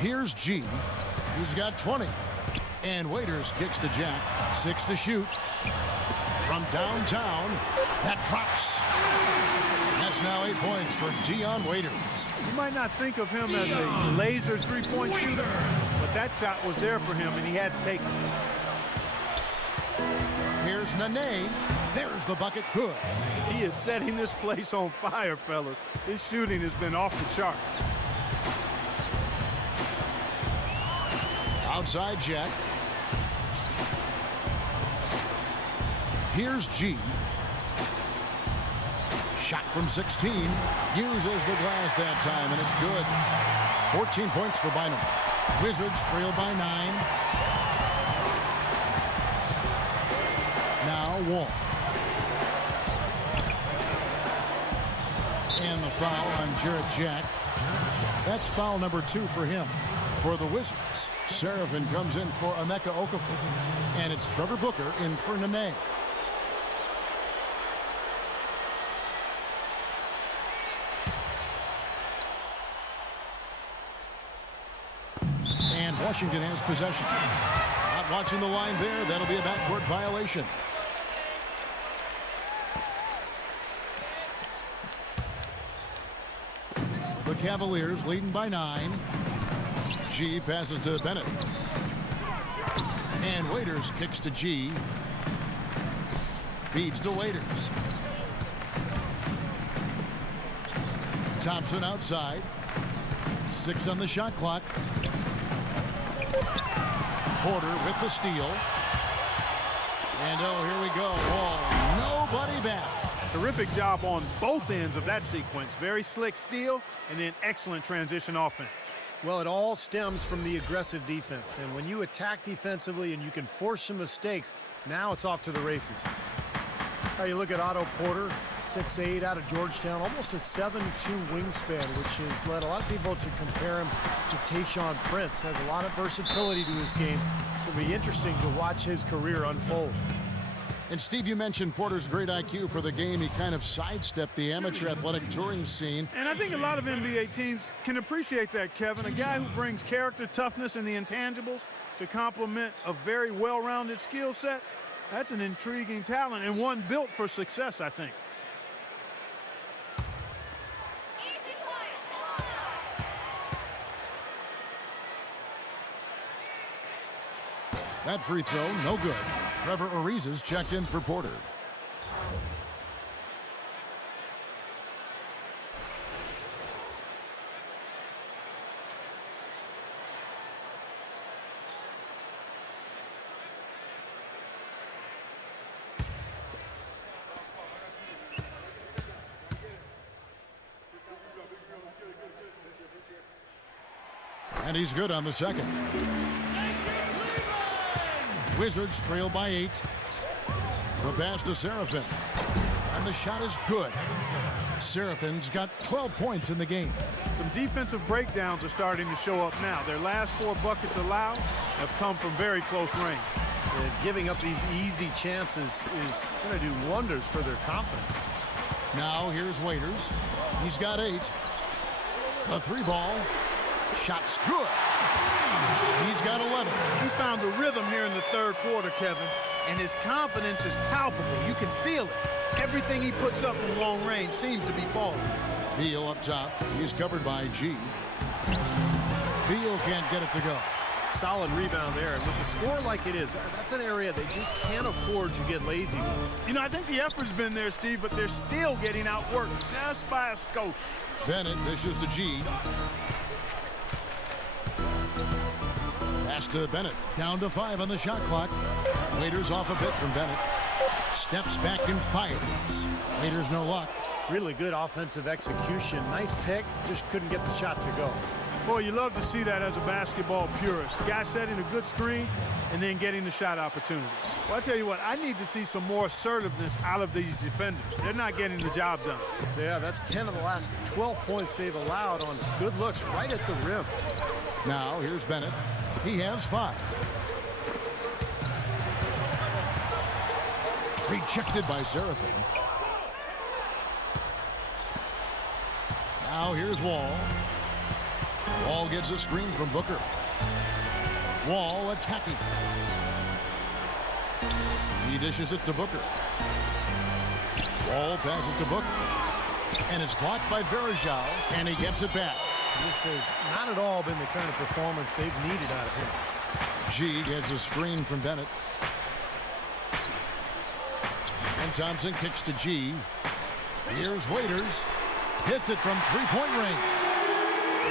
Here's G. He's got 20. And Waiters kicks to Jack. 6 to shoot. From downtown. That drops. That's now 8 points for Dion Waiters. You might not think of him as a laser three-point shooter, but that shot was there for him, and he had to take it. Here's Nene. There's the bucket. Good. He is setting this place on fire, fellas. His shooting has been off the charts. Outside Jack. Here's G. Shot from 16. Uses the glass that time, and it's good. 14 points for Bynum. Wizards trail by 9. Now Wall. And the foul on Jarrett Jack. That's foul number 2 for him. For the Wizards, Serafin comes in for Emeka Okafor. And it's Trevor Booker in for Nene. And Washington has possession. Not watching the line there. That'll be a backcourt violation. The Cavaliers leading by 9. G passes to Bennett. And Waiters kicks to G. Feeds to Waiters. Thompson outside. 6 on the shot clock. Porter with the steal. And oh, here we go. Wall, nobody back. Terrific job on both ends of that sequence. Very slick steal and then excellent transition offense. Well, it all stems from the aggressive defense. And when you attack defensively and you can force some mistakes, now it's off to the races. Now you look at Otto Porter, 6'8", out of Georgetown, almost a 7'2" wingspan, which has led a lot of people to compare him to Tayshaun Prince. Has a lot of versatility to his game. It'll be interesting to watch his career unfold. And Steve, you mentioned Porter's great IQ for the game. He kind of sidestepped the amateur athletic touring scene. And I think a lot of NBA teams can appreciate that, Kevin. A guy who brings character, toughness, and the intangibles to complement a very well-rounded skill set. That's an intriguing talent and one built for success, I think. That free throw, no good. Trevor Ariza's checked in for Porter. And he's good on the second. Wizards trail by 8. The pass to Serafin. And the shot is good. Serafin's got 12 points in the game. Some defensive breakdowns are starting to show up now. Their last 4 buckets allowed have come from very close range. And giving up these easy chances is going to do wonders for their confidence. Now here's Waiters. He's got 8. A 3-ball. Shot's good. He's got 11. He's found a rhythm here in the third quarter, Kevin. and his confidence is palpable. You can feel it. Everything he puts up from long range seems to be falling. Beal up top. He's covered by G. Beal can't get it to go. Solid rebound there. And with the score like it is, that's an area they just can't afford to get lazy with. You know, I think the effort's been there, Steve, but they're still getting outworked just by a skosh. Bennett dishes to G. Pass to Bennett. Down to 5 on the shot clock. Waiters off a bit from Bennett. Steps back and fires. Waiters no luck. Really good offensive execution. Nice pick. Just couldn't get the shot to go. Boy, you love to see that as a basketball purist. Guy setting a good screen and then getting the shot opportunity. Well, I tell you what, I need to see some more assertiveness out of these defenders. They're not getting the job done. Yeah, that's 10 of the last 12 points they've allowed on good looks right at the rim. Now, here's Bennett. He has 5. Rejected by Seraphin. Now, here's Wall. Wall gets a screen from Booker. Wall attacking. He dishes it to Booker. Wall passes to Booker. And it's blocked by Verajao, and he gets it back. This has not at all been the kind of performance they've needed out of him. G gets a screen from Bennett. And Thompson kicks to G. Here's Waiters. Hits it from three-point range.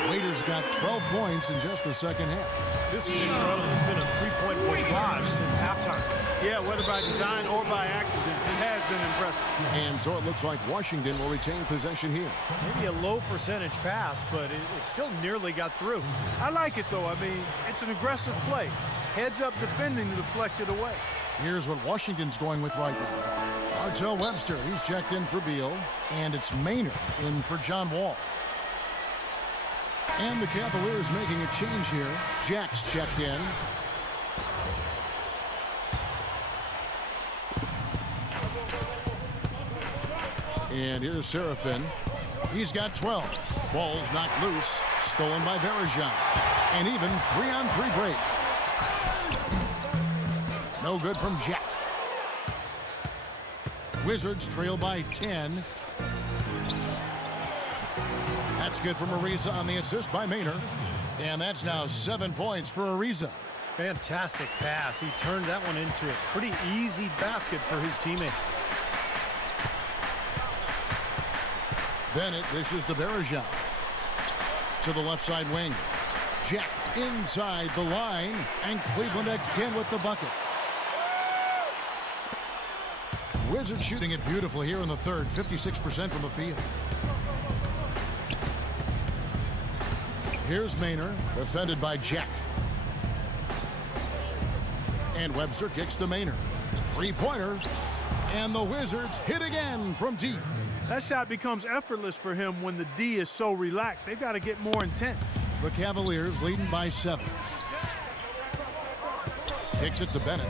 Waiters got 12 points in just the second half. This is incredible. It's been a three-point barrage since halftime. Yeah, whether by design or by accident, it has been impressive. And so it looks like Washington will retain possession here. Maybe a low percentage pass, but it still nearly got through. I like it, though. I mean, it's an aggressive play. Heads up defending to deflect it away. Here's what Washington's going with right now. Martell Webster, he's checked in for Beal, and it's Maynard in for John Wall. And the Cavaliers making a change here. Jack's checked in. And here's Seraphin. He's got 12. Ball's knocked loose. Stolen by Verajao. And even 3-on-3 break. No good from Jack. Wizards trail by 10. That's good from Ariza on the assist by Maynard. And that's now 7 points for Ariza. Fantastic pass. He turned that one into a pretty easy basket for his teammate. Bennett dishes to Verajao. To the left side wing. Jack inside the line. And Cleveland again with the bucket. Wizards shooting it beautifully here in the third. 56% from the field. Here's Maynard, defended by Jack. And Webster kicks to Maynard. Three-pointer. And the Wizards hit again from deep. That shot becomes effortless for him when the D is so relaxed. They've got to get more intense. The Cavaliers leading by 7. Kicks it to Bennett.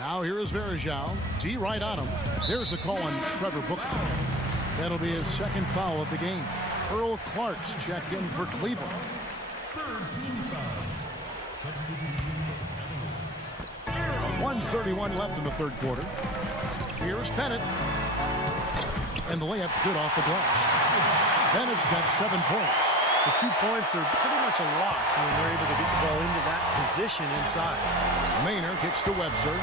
Now here is Verajao. D right on him. There's the call on Trevor Booker. That'll be his second foul of the game. Earl Clark's checked in for Cleveland. Third team foul. Substitution. 1:31 left in the third quarter. Here's Bennett. And the layup's good off the glass. Bennett's got 7 points. The 2 points are pretty much a lock when they're able to get the ball into that position inside. Maynard kicks to Webster.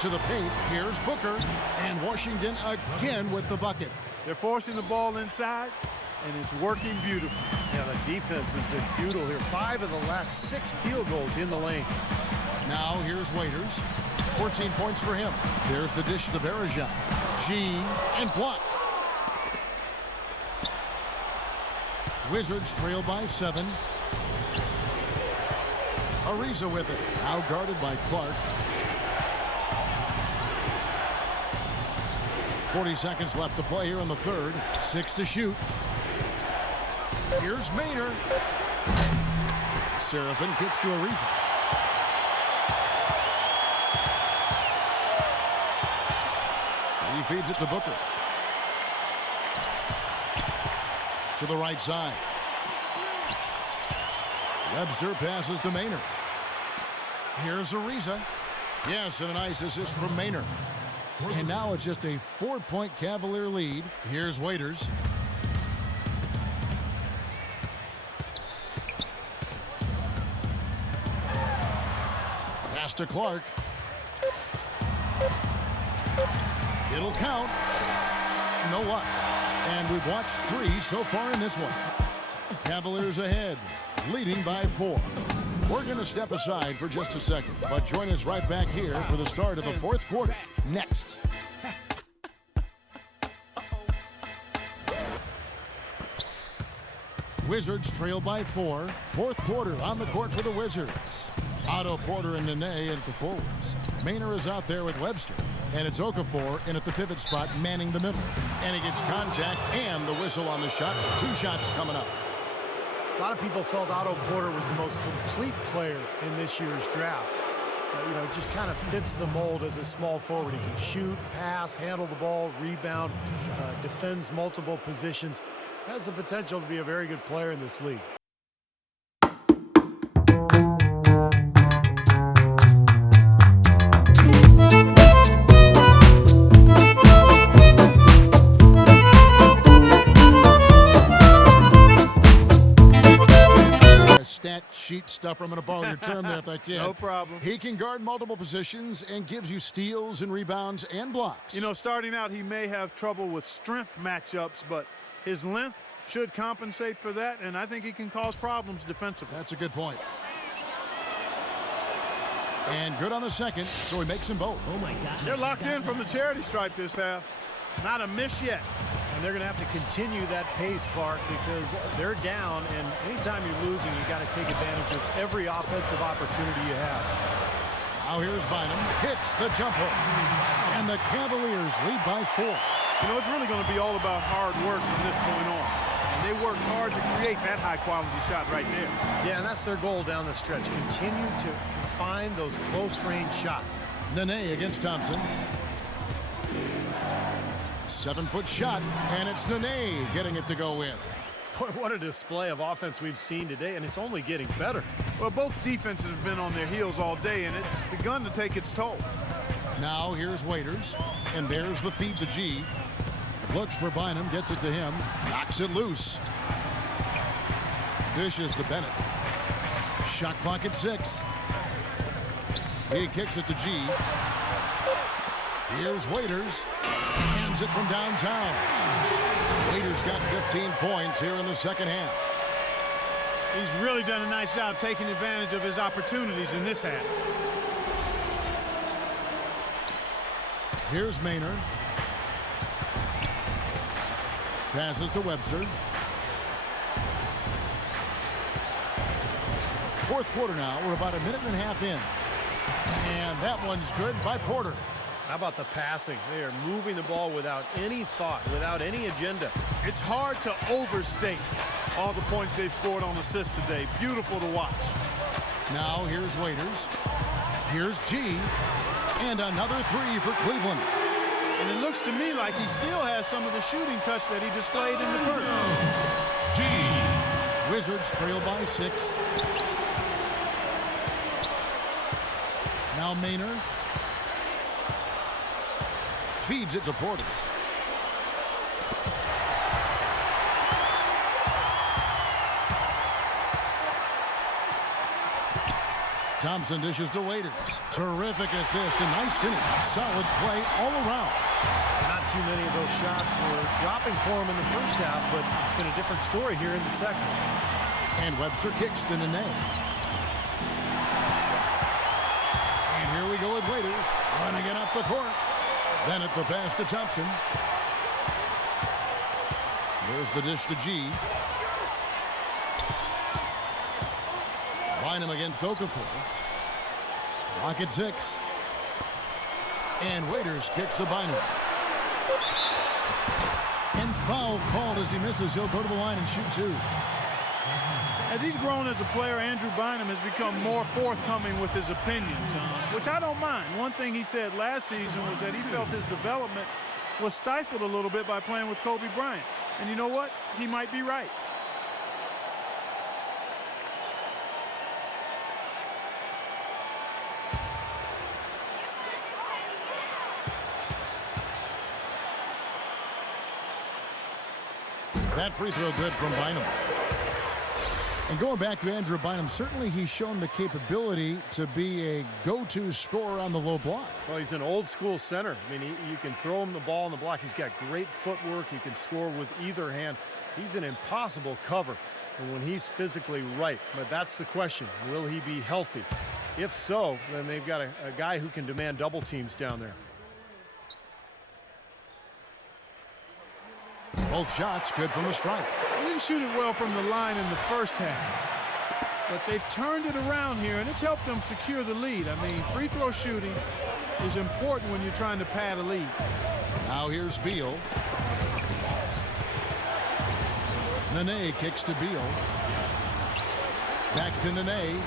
To the paint. Here's Booker. And Washington again with the bucket. They're forcing the ball inside, and it's working beautifully. Yeah, the defense has been futile here. 5 of the last 6 field goals in the lane. Now here's Waiters. 14 points for him. There's the dish to Verajao. G and blocked. Wizards trail by 7. Ariza with it. Now guarded by Clark. 40 seconds left to play here in the third. 6 to shoot. Here's Maynard. Seraphin kicks to Ariza. He feeds it to Booker. To the right side. Webster passes to Maynard. Here's Ariza. Yes, and a nice assist from Maynard. And now it's just a 4-point Cavalier lead. Here's Waiters. Pass to Clark. It'll count. No luck. And we've watched 3 so far in this one. Cavaliers ahead, leading by 4. We're going to step aside for just a second, but join us right back here for the start of the 4th quarter. Next. Wizards trail by 4. 4th quarter on the court for the Wizards. Otto Porter and Nene at the forwards. Maynard is out there with Webster. And it's Okafor in at the pivot spot, manning the middle. And he gets contact and the whistle on the shot. 2 shots coming up. A lot of people felt Otto Porter was the most complete player in this year's draft. Just kind of fits the mold as a small forward. He can shoot, pass, handle the ball, rebound, defends multiple positions. Has the potential to be a very good player in this league. Stat sheet stuffer. I'm going to borrow your term there if I can. No problem. He can guard multiple positions and gives you steals and rebounds and blocks. Starting out, he may have trouble with strength matchups, but his length should compensate for that, and I think he can cause problems defensively. That's a good point. And good on the second, so he makes them both. Oh my God. They're locked in from the charity stripe this half. Not a miss yet. And they're going to have to continue that pace, Clark, because they're down, and anytime you're losing, you got to take advantage of every offensive opportunity you have. Now here's Bynum, hits the jumper, and the Cavaliers lead by 4. It's really going to be all about hard work from this point on. And they worked hard to create that high-quality shot right there. Yeah, and that's their goal down the stretch. Continue to find those close-range shots. Nene against Thompson. 7-foot shot, and it's Nene getting it to go in. Boy, what a display of offense we've seen today, and it's only getting better. Well, both defenses have been on their heels all day, and it's begun to take its toll. Now here's Waiters, and there's the feed to G. Looks for Bynum, gets it to him, knocks it loose. Dishes to Bennett. Shot clock at 6. He kicks it to G. Here's Waiters. Hands it from downtown. Waiters got 15 points here in the second half. He's really done a nice job taking advantage of his opportunities in this half. Here's Maynard. Passes to Webster. 4th quarter now. We're about a minute and a half in. And that one's good by Porter. How about the passing? They are moving the ball without any thought, without any agenda. It's hard to overstate all the points they've scored on assists today. Beautiful to watch. Now here's Waiters. Here's G. And another 3 for Cleveland. And it looks to me like he still has some of the shooting touch that he displayed in the first. G. Wizards trail by 6. Now Maynard. Feeds it to Porter. Thompson dishes to Waiters. Terrific assist, a nice finish. Solid play all around. Not too many of those shots were dropping for him in the first half, but it's been a different story here in the second. And Webster kicks to Nene. And here we go with Waiters, running it up the court. Then at the pass to Thompson. There's the dish to G. Bynum against Okafor. Clock at 6. And Waiters kicks to Bynum. And foul called as he misses. He'll go to the line and shoot 2. As he's grown as a player, Andrew Bynum has become more forthcoming with his opinions, which I don't mind. One thing he said last season was that he felt his development was stifled a little bit by playing with Kobe Bryant. And you know what? He might be right. That free throw good from Bynum. And going back to Andrew Bynum, certainly he's shown the capability to be a go-to scorer on the low block. Well, he's an old-school center. I mean, you can throw him the ball on the block. He's got great footwork. He can score with either hand. He's an impossible cover when he's physically right. But that's the question. Will he be healthy? If so, then they've got a guy who can demand double teams down there. Both shots good from the stripe. They didn't shoot it well from the line in the first half. But they've turned it around here, and it's helped them secure the lead. I mean, free throw shooting is important when you're trying to pad a lead. Now here's Beal. Nene kicks to Beal. Back to Nene.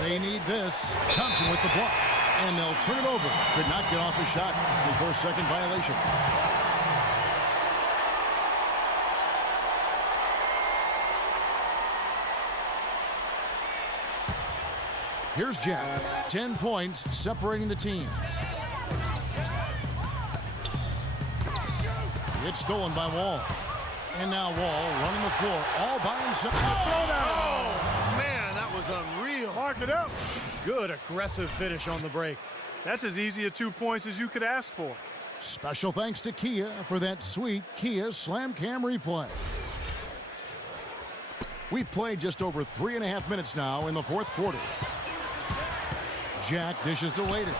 They need this. Thompson with the block. And they'll turn it over. Could not get off a shot before a second violation. Here's Jack. 10 points separating the teams. It's stolen by Wall. And now Wall running the floor all by himself. Oh, man, that was unreal. Mark it up. Good aggressive finish on the break. That's as easy a 2 points as you could ask for. Special thanks to Kia for that sweet Kia Slam Cam replay. We've played just over 3.5 minutes now in the fourth quarter. Jack dishes to Waiters.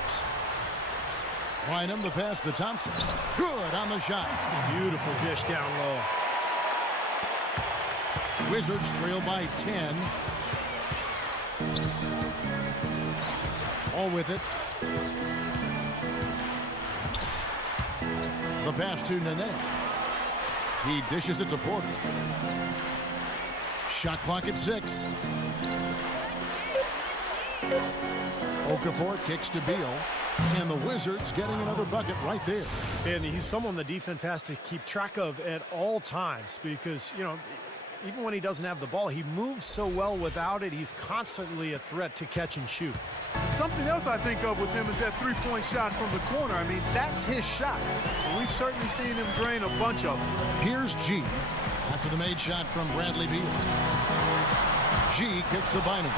Bynum the pass to Thompson. Good on the shot. Beautiful dish down low. Wizards trail by 10. All with it. The pass to Nene. He dishes it to Porter. Shot clock at 6. Okafor kicks to Beal. And the Wizards getting another bucket right there. And he's someone the defense has to keep track of at all times because, you know, even when he doesn't have the ball, he moves so well without it. He's constantly a threat to catch and shoot. Something else I think of with him is that three-point shot from the corner. I mean, that's his shot. And we've certainly seen him drain a bunch of them. Here's G after the made shot from Bradley Beal. G kicks to Bynum.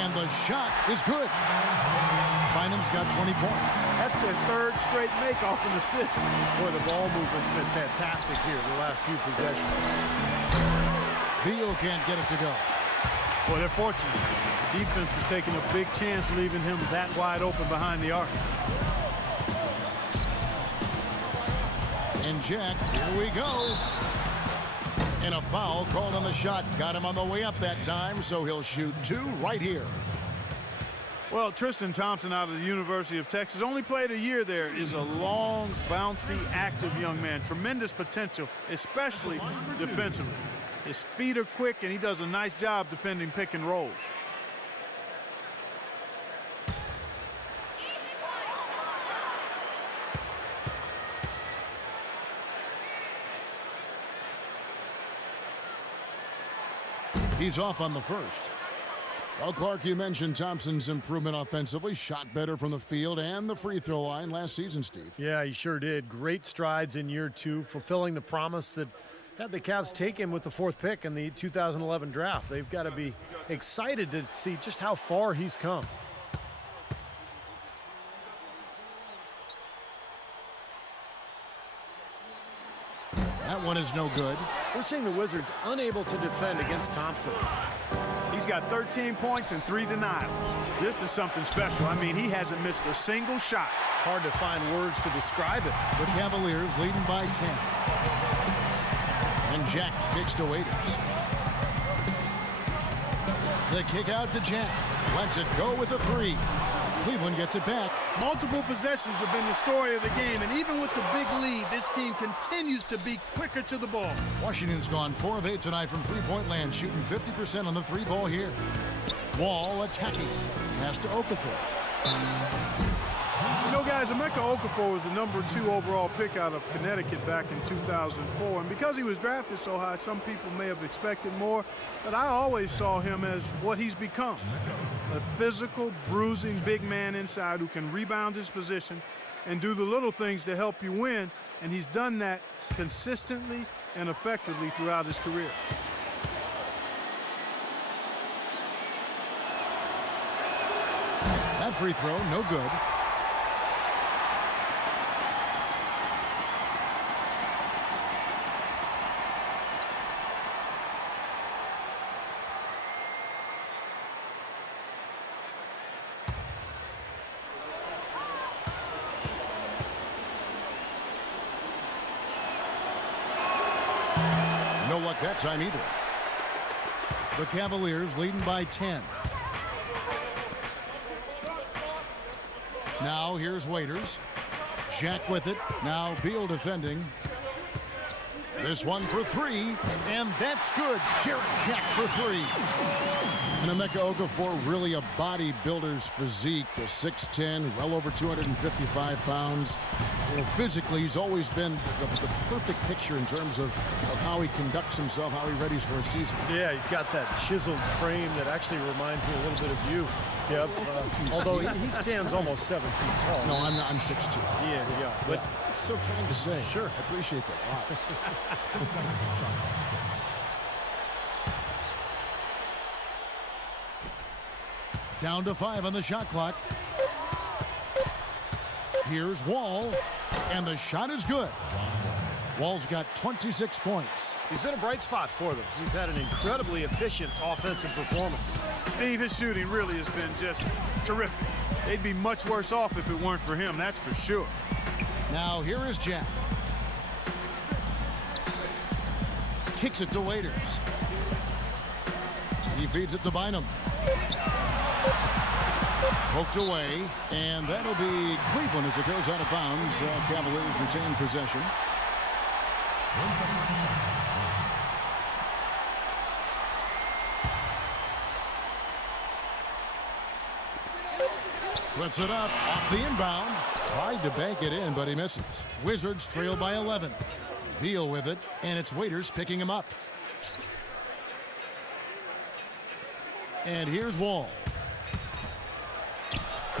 And the shot is good. Bynum's got 20 points. That's their third straight make off an assist. Boy, the ball movement's been fantastic here the last few possessions. Beal can't get it to go. Well, they're fortunate. The defense was taking a big chance leaving him that wide open behind the arc. And Jack, here we go. And a foul called on the shot. Got him on the way up that time, so he'll shoot 2 right here. Well, Tristan Thompson out of the University of Texas, only played a year there, is a long, bouncy, active young man. Tremendous potential, especially defensively. His feet are quick, and he does a nice job defending pick and rolls. He's off on the first. Well, Clark, you mentioned Thompson's improvement offensively, shot better from the field and the free throw line last season, Steve. Yeah, he sure did. Great strides in year 2, fulfilling the promise that had the Cavs take him with the 4th pick in the 2011 draft. They've got to be excited to see just how far he's come. That one is no good. We're seeing the Wizards unable to defend against Thompson. He's got 13 points and 3 denials. This is something special. I mean, he hasn't missed a single shot. It's hard to find words to describe it. The Cavaliers leading by 10. And Jack kicks to Waiters. The kick out to Jack. Lets it go with a 3. Cleveland gets it back. Multiple possessions have been the story of the game, and even with the big lead, this team continues to be quicker to the ball. Washington's gone 4 of 8 tonight from three-point land, shooting 50% on the 3-ball here. Wall attacking. Pass to Okafor. You know, guys, Emeka Okafor was the #2 overall pick out of Connecticut back in 2004, and because he was drafted so high, some people may have expected more, but I always saw him as what he's become. a physical, bruising big man inside who can rebound his position and do the little things to help you win, and he's done that consistently and effectively throughout his career. That free throw, no good. No luck that time either. The Cavaliers leading by 10. Now here's Waiters. Jack with it. Now Beal defending. This one for three, and that's good. Jared Jack for three. And Emeka Okafor, really a bodybuilder's physique, a 6'10", well over 255 pounds. You know, physically, he's always been the perfect picture in terms of how he conducts himself, how he readies for a season. Yeah, he's got that chiseled frame that actually reminds me a little bit of you, Kev. Although he stands almost 7 feet tall. No, I'm 6'2". Yeah. But it's so kind to say. Sure. I appreciate that. Wow. 6 seconds on shot clock. 6. Down to 5 on the shot clock. Here's Wall, and the shot is good. Wall's got 26 points. He's been a bright spot for them. He's had an incredibly efficient offensive performance. Steve, his shooting really has been just terrific. They'd be much worse off if it weren't for him, that's for sure. Now here is Jack. Kicks it to Waiters. He feeds it to Bynum. Poked away, and that'll be Cleveland as it goes out of bounds. Cavaliers retain possession. 1 second on shot clock. Puts it up off the inbound. Tried to bank it in, but he misses. Wizards trail by 11. Beal with it, and it's Waiters picking him up. And here's Wall.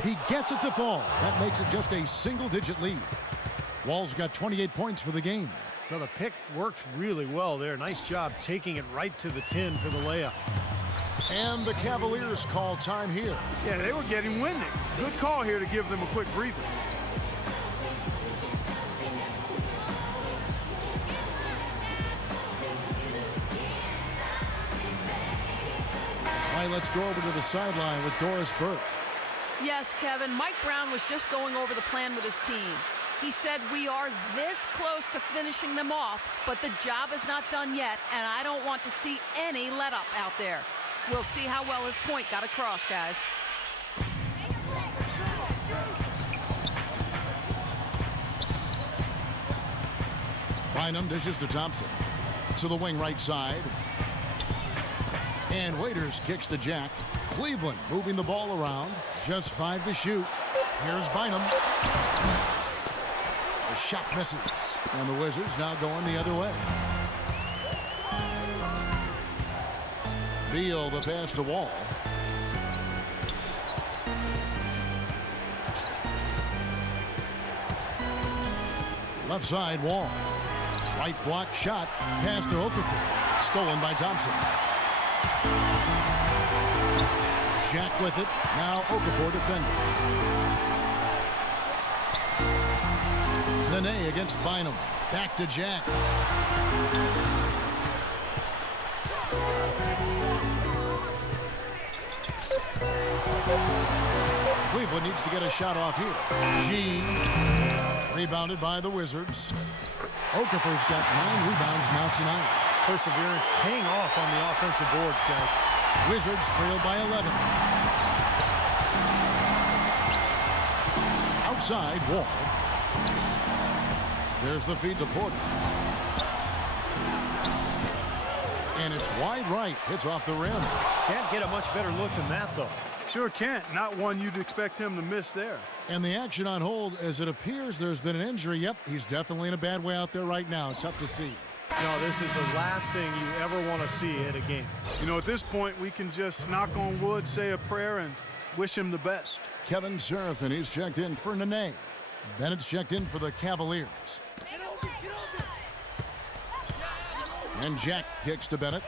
He gets it to fall. That makes it just a single-digit lead. Wall's got 28 points for the game. Now the pick worked really well there. Nice job taking it right to the tin for the layup. And the Cavaliers call time here. Yeah, they were getting winded. Good call here to give them a quick breather. All right, let's go over to the sideline with Doris Burke. Yes, Kevin, Mike Brown was just going over the plan with his team. He said, we are this close to finishing them off, but the job is not done yet, and I don't want to see any let up out there. We'll see how well his point got across, guys. Bynum dishes to Thompson. To the wing right side. And Waiters kicks to Jack. Cleveland moving the ball around. Just 5 to shoot. Here's Bynum. The shot misses. And the Wizards now going the other way. Beal the pass to Wall. Left side, Wall. Right block shot. Pass to Okafor. Stolen by Thompson. Jack with it. Now Okafor defending. Nene against Bynum. Back to Jack. Cleveland needs to get a shot off here. G. Rebounded by the Wizards. Okafor's got 9 rebounds now tonight. Perseverance paying off on the offensive boards, guys. Wizards trail by 11. Outside, Wall. There's the feed to Porter. And it's wide right. Hits off the rim. Can't get a much better look than that, though. Sure can't. Not one you'd expect him to miss there. And the action on hold as it appears there's been an injury. Yep, he's definitely in a bad way out there right now. Tough to see. No, this is the last thing you ever want to see at a game. You know, at this point, we can just knock on wood, say a prayer, and wish him the best. Kevin Seraphin, he's checked in for Nene. Bennett's checked in for the Cavaliers. And Jack kicks to Bennett.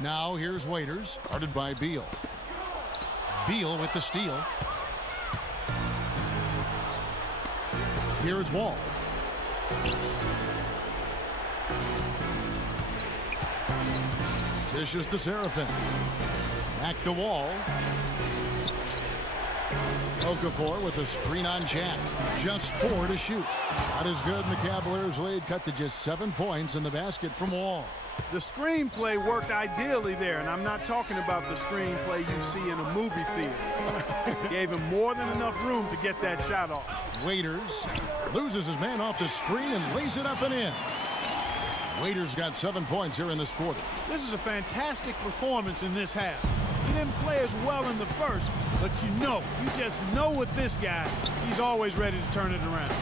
Now here's Waiters, guarded by Beal. Beal with the steal. Here's Wall. This is to Seraphin. Back to Wall. Okafor with a screen on Jack. Just 4 to shoot. Shot is good, and the Cavaliers lead cut to just 7 points in the basket from Wall. The screenplay worked ideally there, and I'm not talking about the screenplay you see in a movie theater. Gave him more than enough room to get that shot off. Waiters loses his man off the screen and lays it up and in. Waiters got 7 points here in this quarter. This is a fantastic performance in this half. He didn't play as well in the first, but you just know with this guy, he's always ready to turn it around.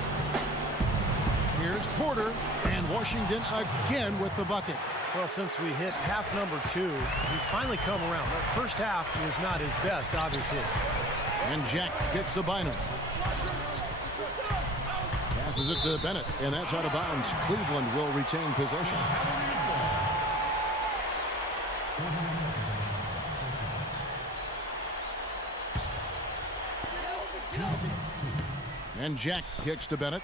Here's Porter, and Washington again with the bucket. Well, since we hit half number 2, he's finally come around. That first half was not his best, obviously. And Jack kicks to Bynum. Passes it to Bennett, and that's out of bounds. Cleveland will retain possession. And Jack kicks to Bennett.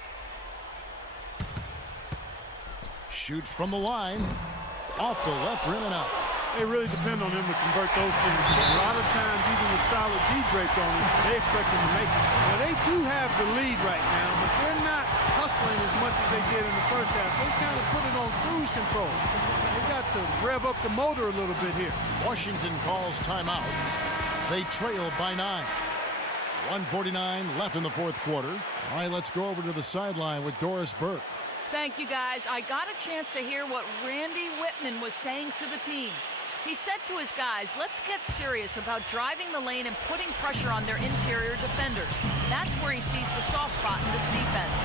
Shoots from the line. Off the left rim and out. They really depend on him to convert those chances. A lot of times, even with solid D draped on him, they expect him to make it. Now, they do have the lead right now, but they're not hustling as much as they did in the first half. They kind of put it on cruise control. They got to rev up the motor a little bit here. Washington calls timeout. They trail by 9. 1:49 left in the fourth quarter. All right, let's go over to the sideline with Doris Burke. Thank you, guys. I got a chance to hear what Randy Whitman was saying to the team. He said to his guys, let's get serious about driving the lane and putting pressure on their interior defenders. That's where he sees the soft spot in this defense.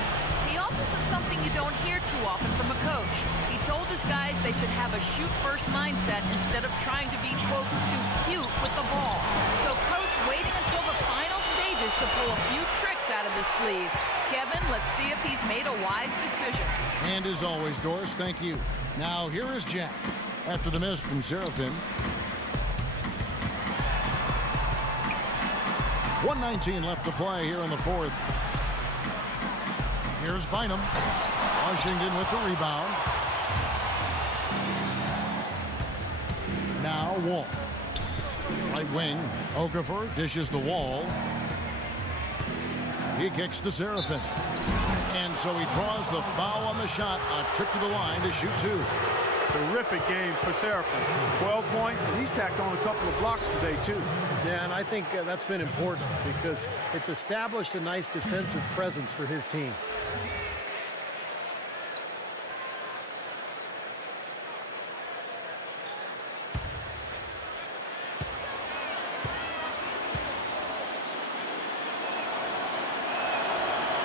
He also said something you don't hear too often from a coach. He told his guys they should have a shoot-first mindset instead of trying to be, quote, too cute with the ball. So Coach waiting until the final stages to pull a few tricks out of his sleeve. Kevin, let's see if he's made a wise decision. And as always, Doris, thank you. Now here is Jack after the miss from Seraphin. 1:19 left to play here in the fourth. Here's Bynum. Washington with the rebound. Now Wall. Right wing. Okafor dishes the Wall. He kicks to Seraphin. And so he draws the foul on the shot. A trip to the line to shoot 2. Terrific game for Seraphin. 12 points, and he's tacked on a couple of blocks today, too. Dan, I think that's been important because it's established a nice defensive presence for his team.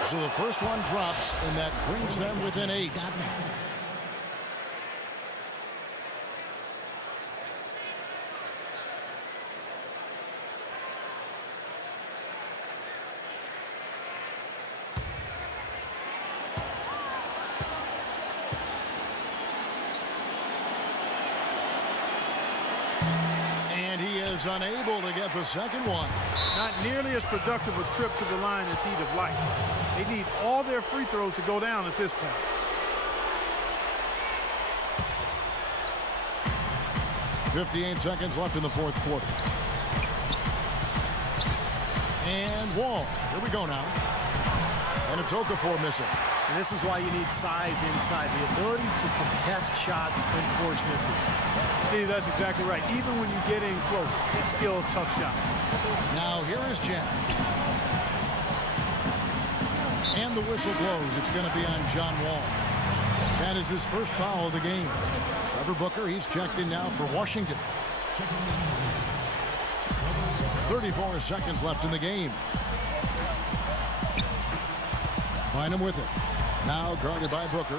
So the first one drops, and that brings them within 8. And he is unable to get the second one. Not nearly as productive a trip to the line as he'd have liked. They need all their free throws to go down at this point. .58 seconds left in the fourth quarter. And Wall. Here we go now. And it's Okafor missing. And this is why you need size inside, the ability to contest shots and force misses. Steve, that's exactly right. Even when you get in close, it's still a tough shot. Now here is Jack. And the whistle blows. It's going to be on John Wall. That is his first foul of the game. Trevor Booker, he's checked in now for Washington. 34 seconds left in the game. Bynum with it. Now guarded by Booker.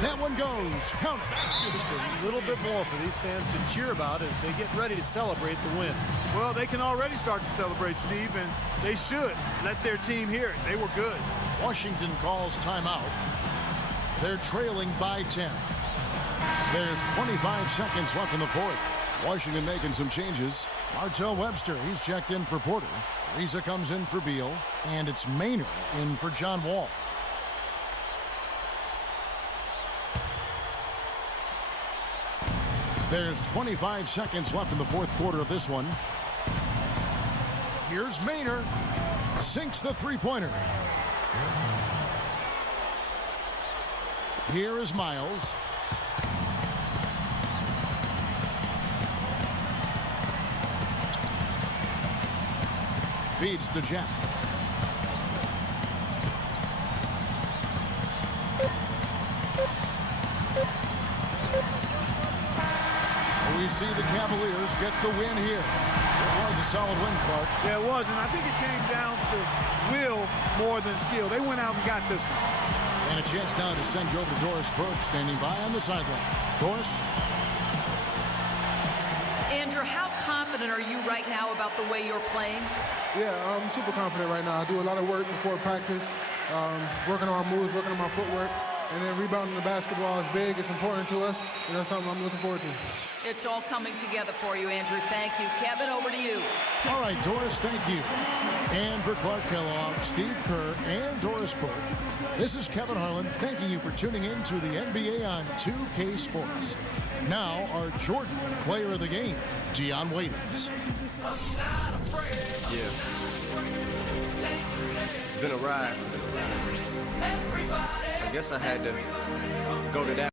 That one goes. Count it. Just a little bit more for these fans to cheer about as they get ready to celebrate the win. Well, they can already start to celebrate, Steve, and they should let their team hear it. They were good. Washington calls timeout. They're trailing by 10. There's 25 seconds left in the fourth. Washington making some changes. Martell Webster, he's checked in for Porter. Reza comes in for Beal. And it's Maynard in for John Wall. There's 25 seconds left in the fourth quarter of this one. Here's Maynard. Sinks the three-pointer. Here is Miles. Feeds to Jack. We see the Cavaliers get the win here. It was a solid win, Clark. Yeah, it was, and I think it came down to will more than skill. They went out and got this one. And a chance now to send you over to Doris Burke, standing by on the sideline. Doris? Andrew, how confident are you right now about the way you're playing? Yeah, I'm super confident right now. I do a lot of work before practice, working on my moves, working on my footwork, and then rebounding the basketball is big. It's important to us, and that's something I'm looking forward to. It's all coming together for you, Andrew. Thank you. Kevin, over to you. All right, Doris, thank you. And for Clark Kellogg, Steve Kerr, and Doris Burke, this is Kevin Harlan thanking you for tuning in to the NBA on 2K Sports. Now, our Jordan player of the game, Dion Waiters. Yeah. It's been a ride. I guess I had to go to that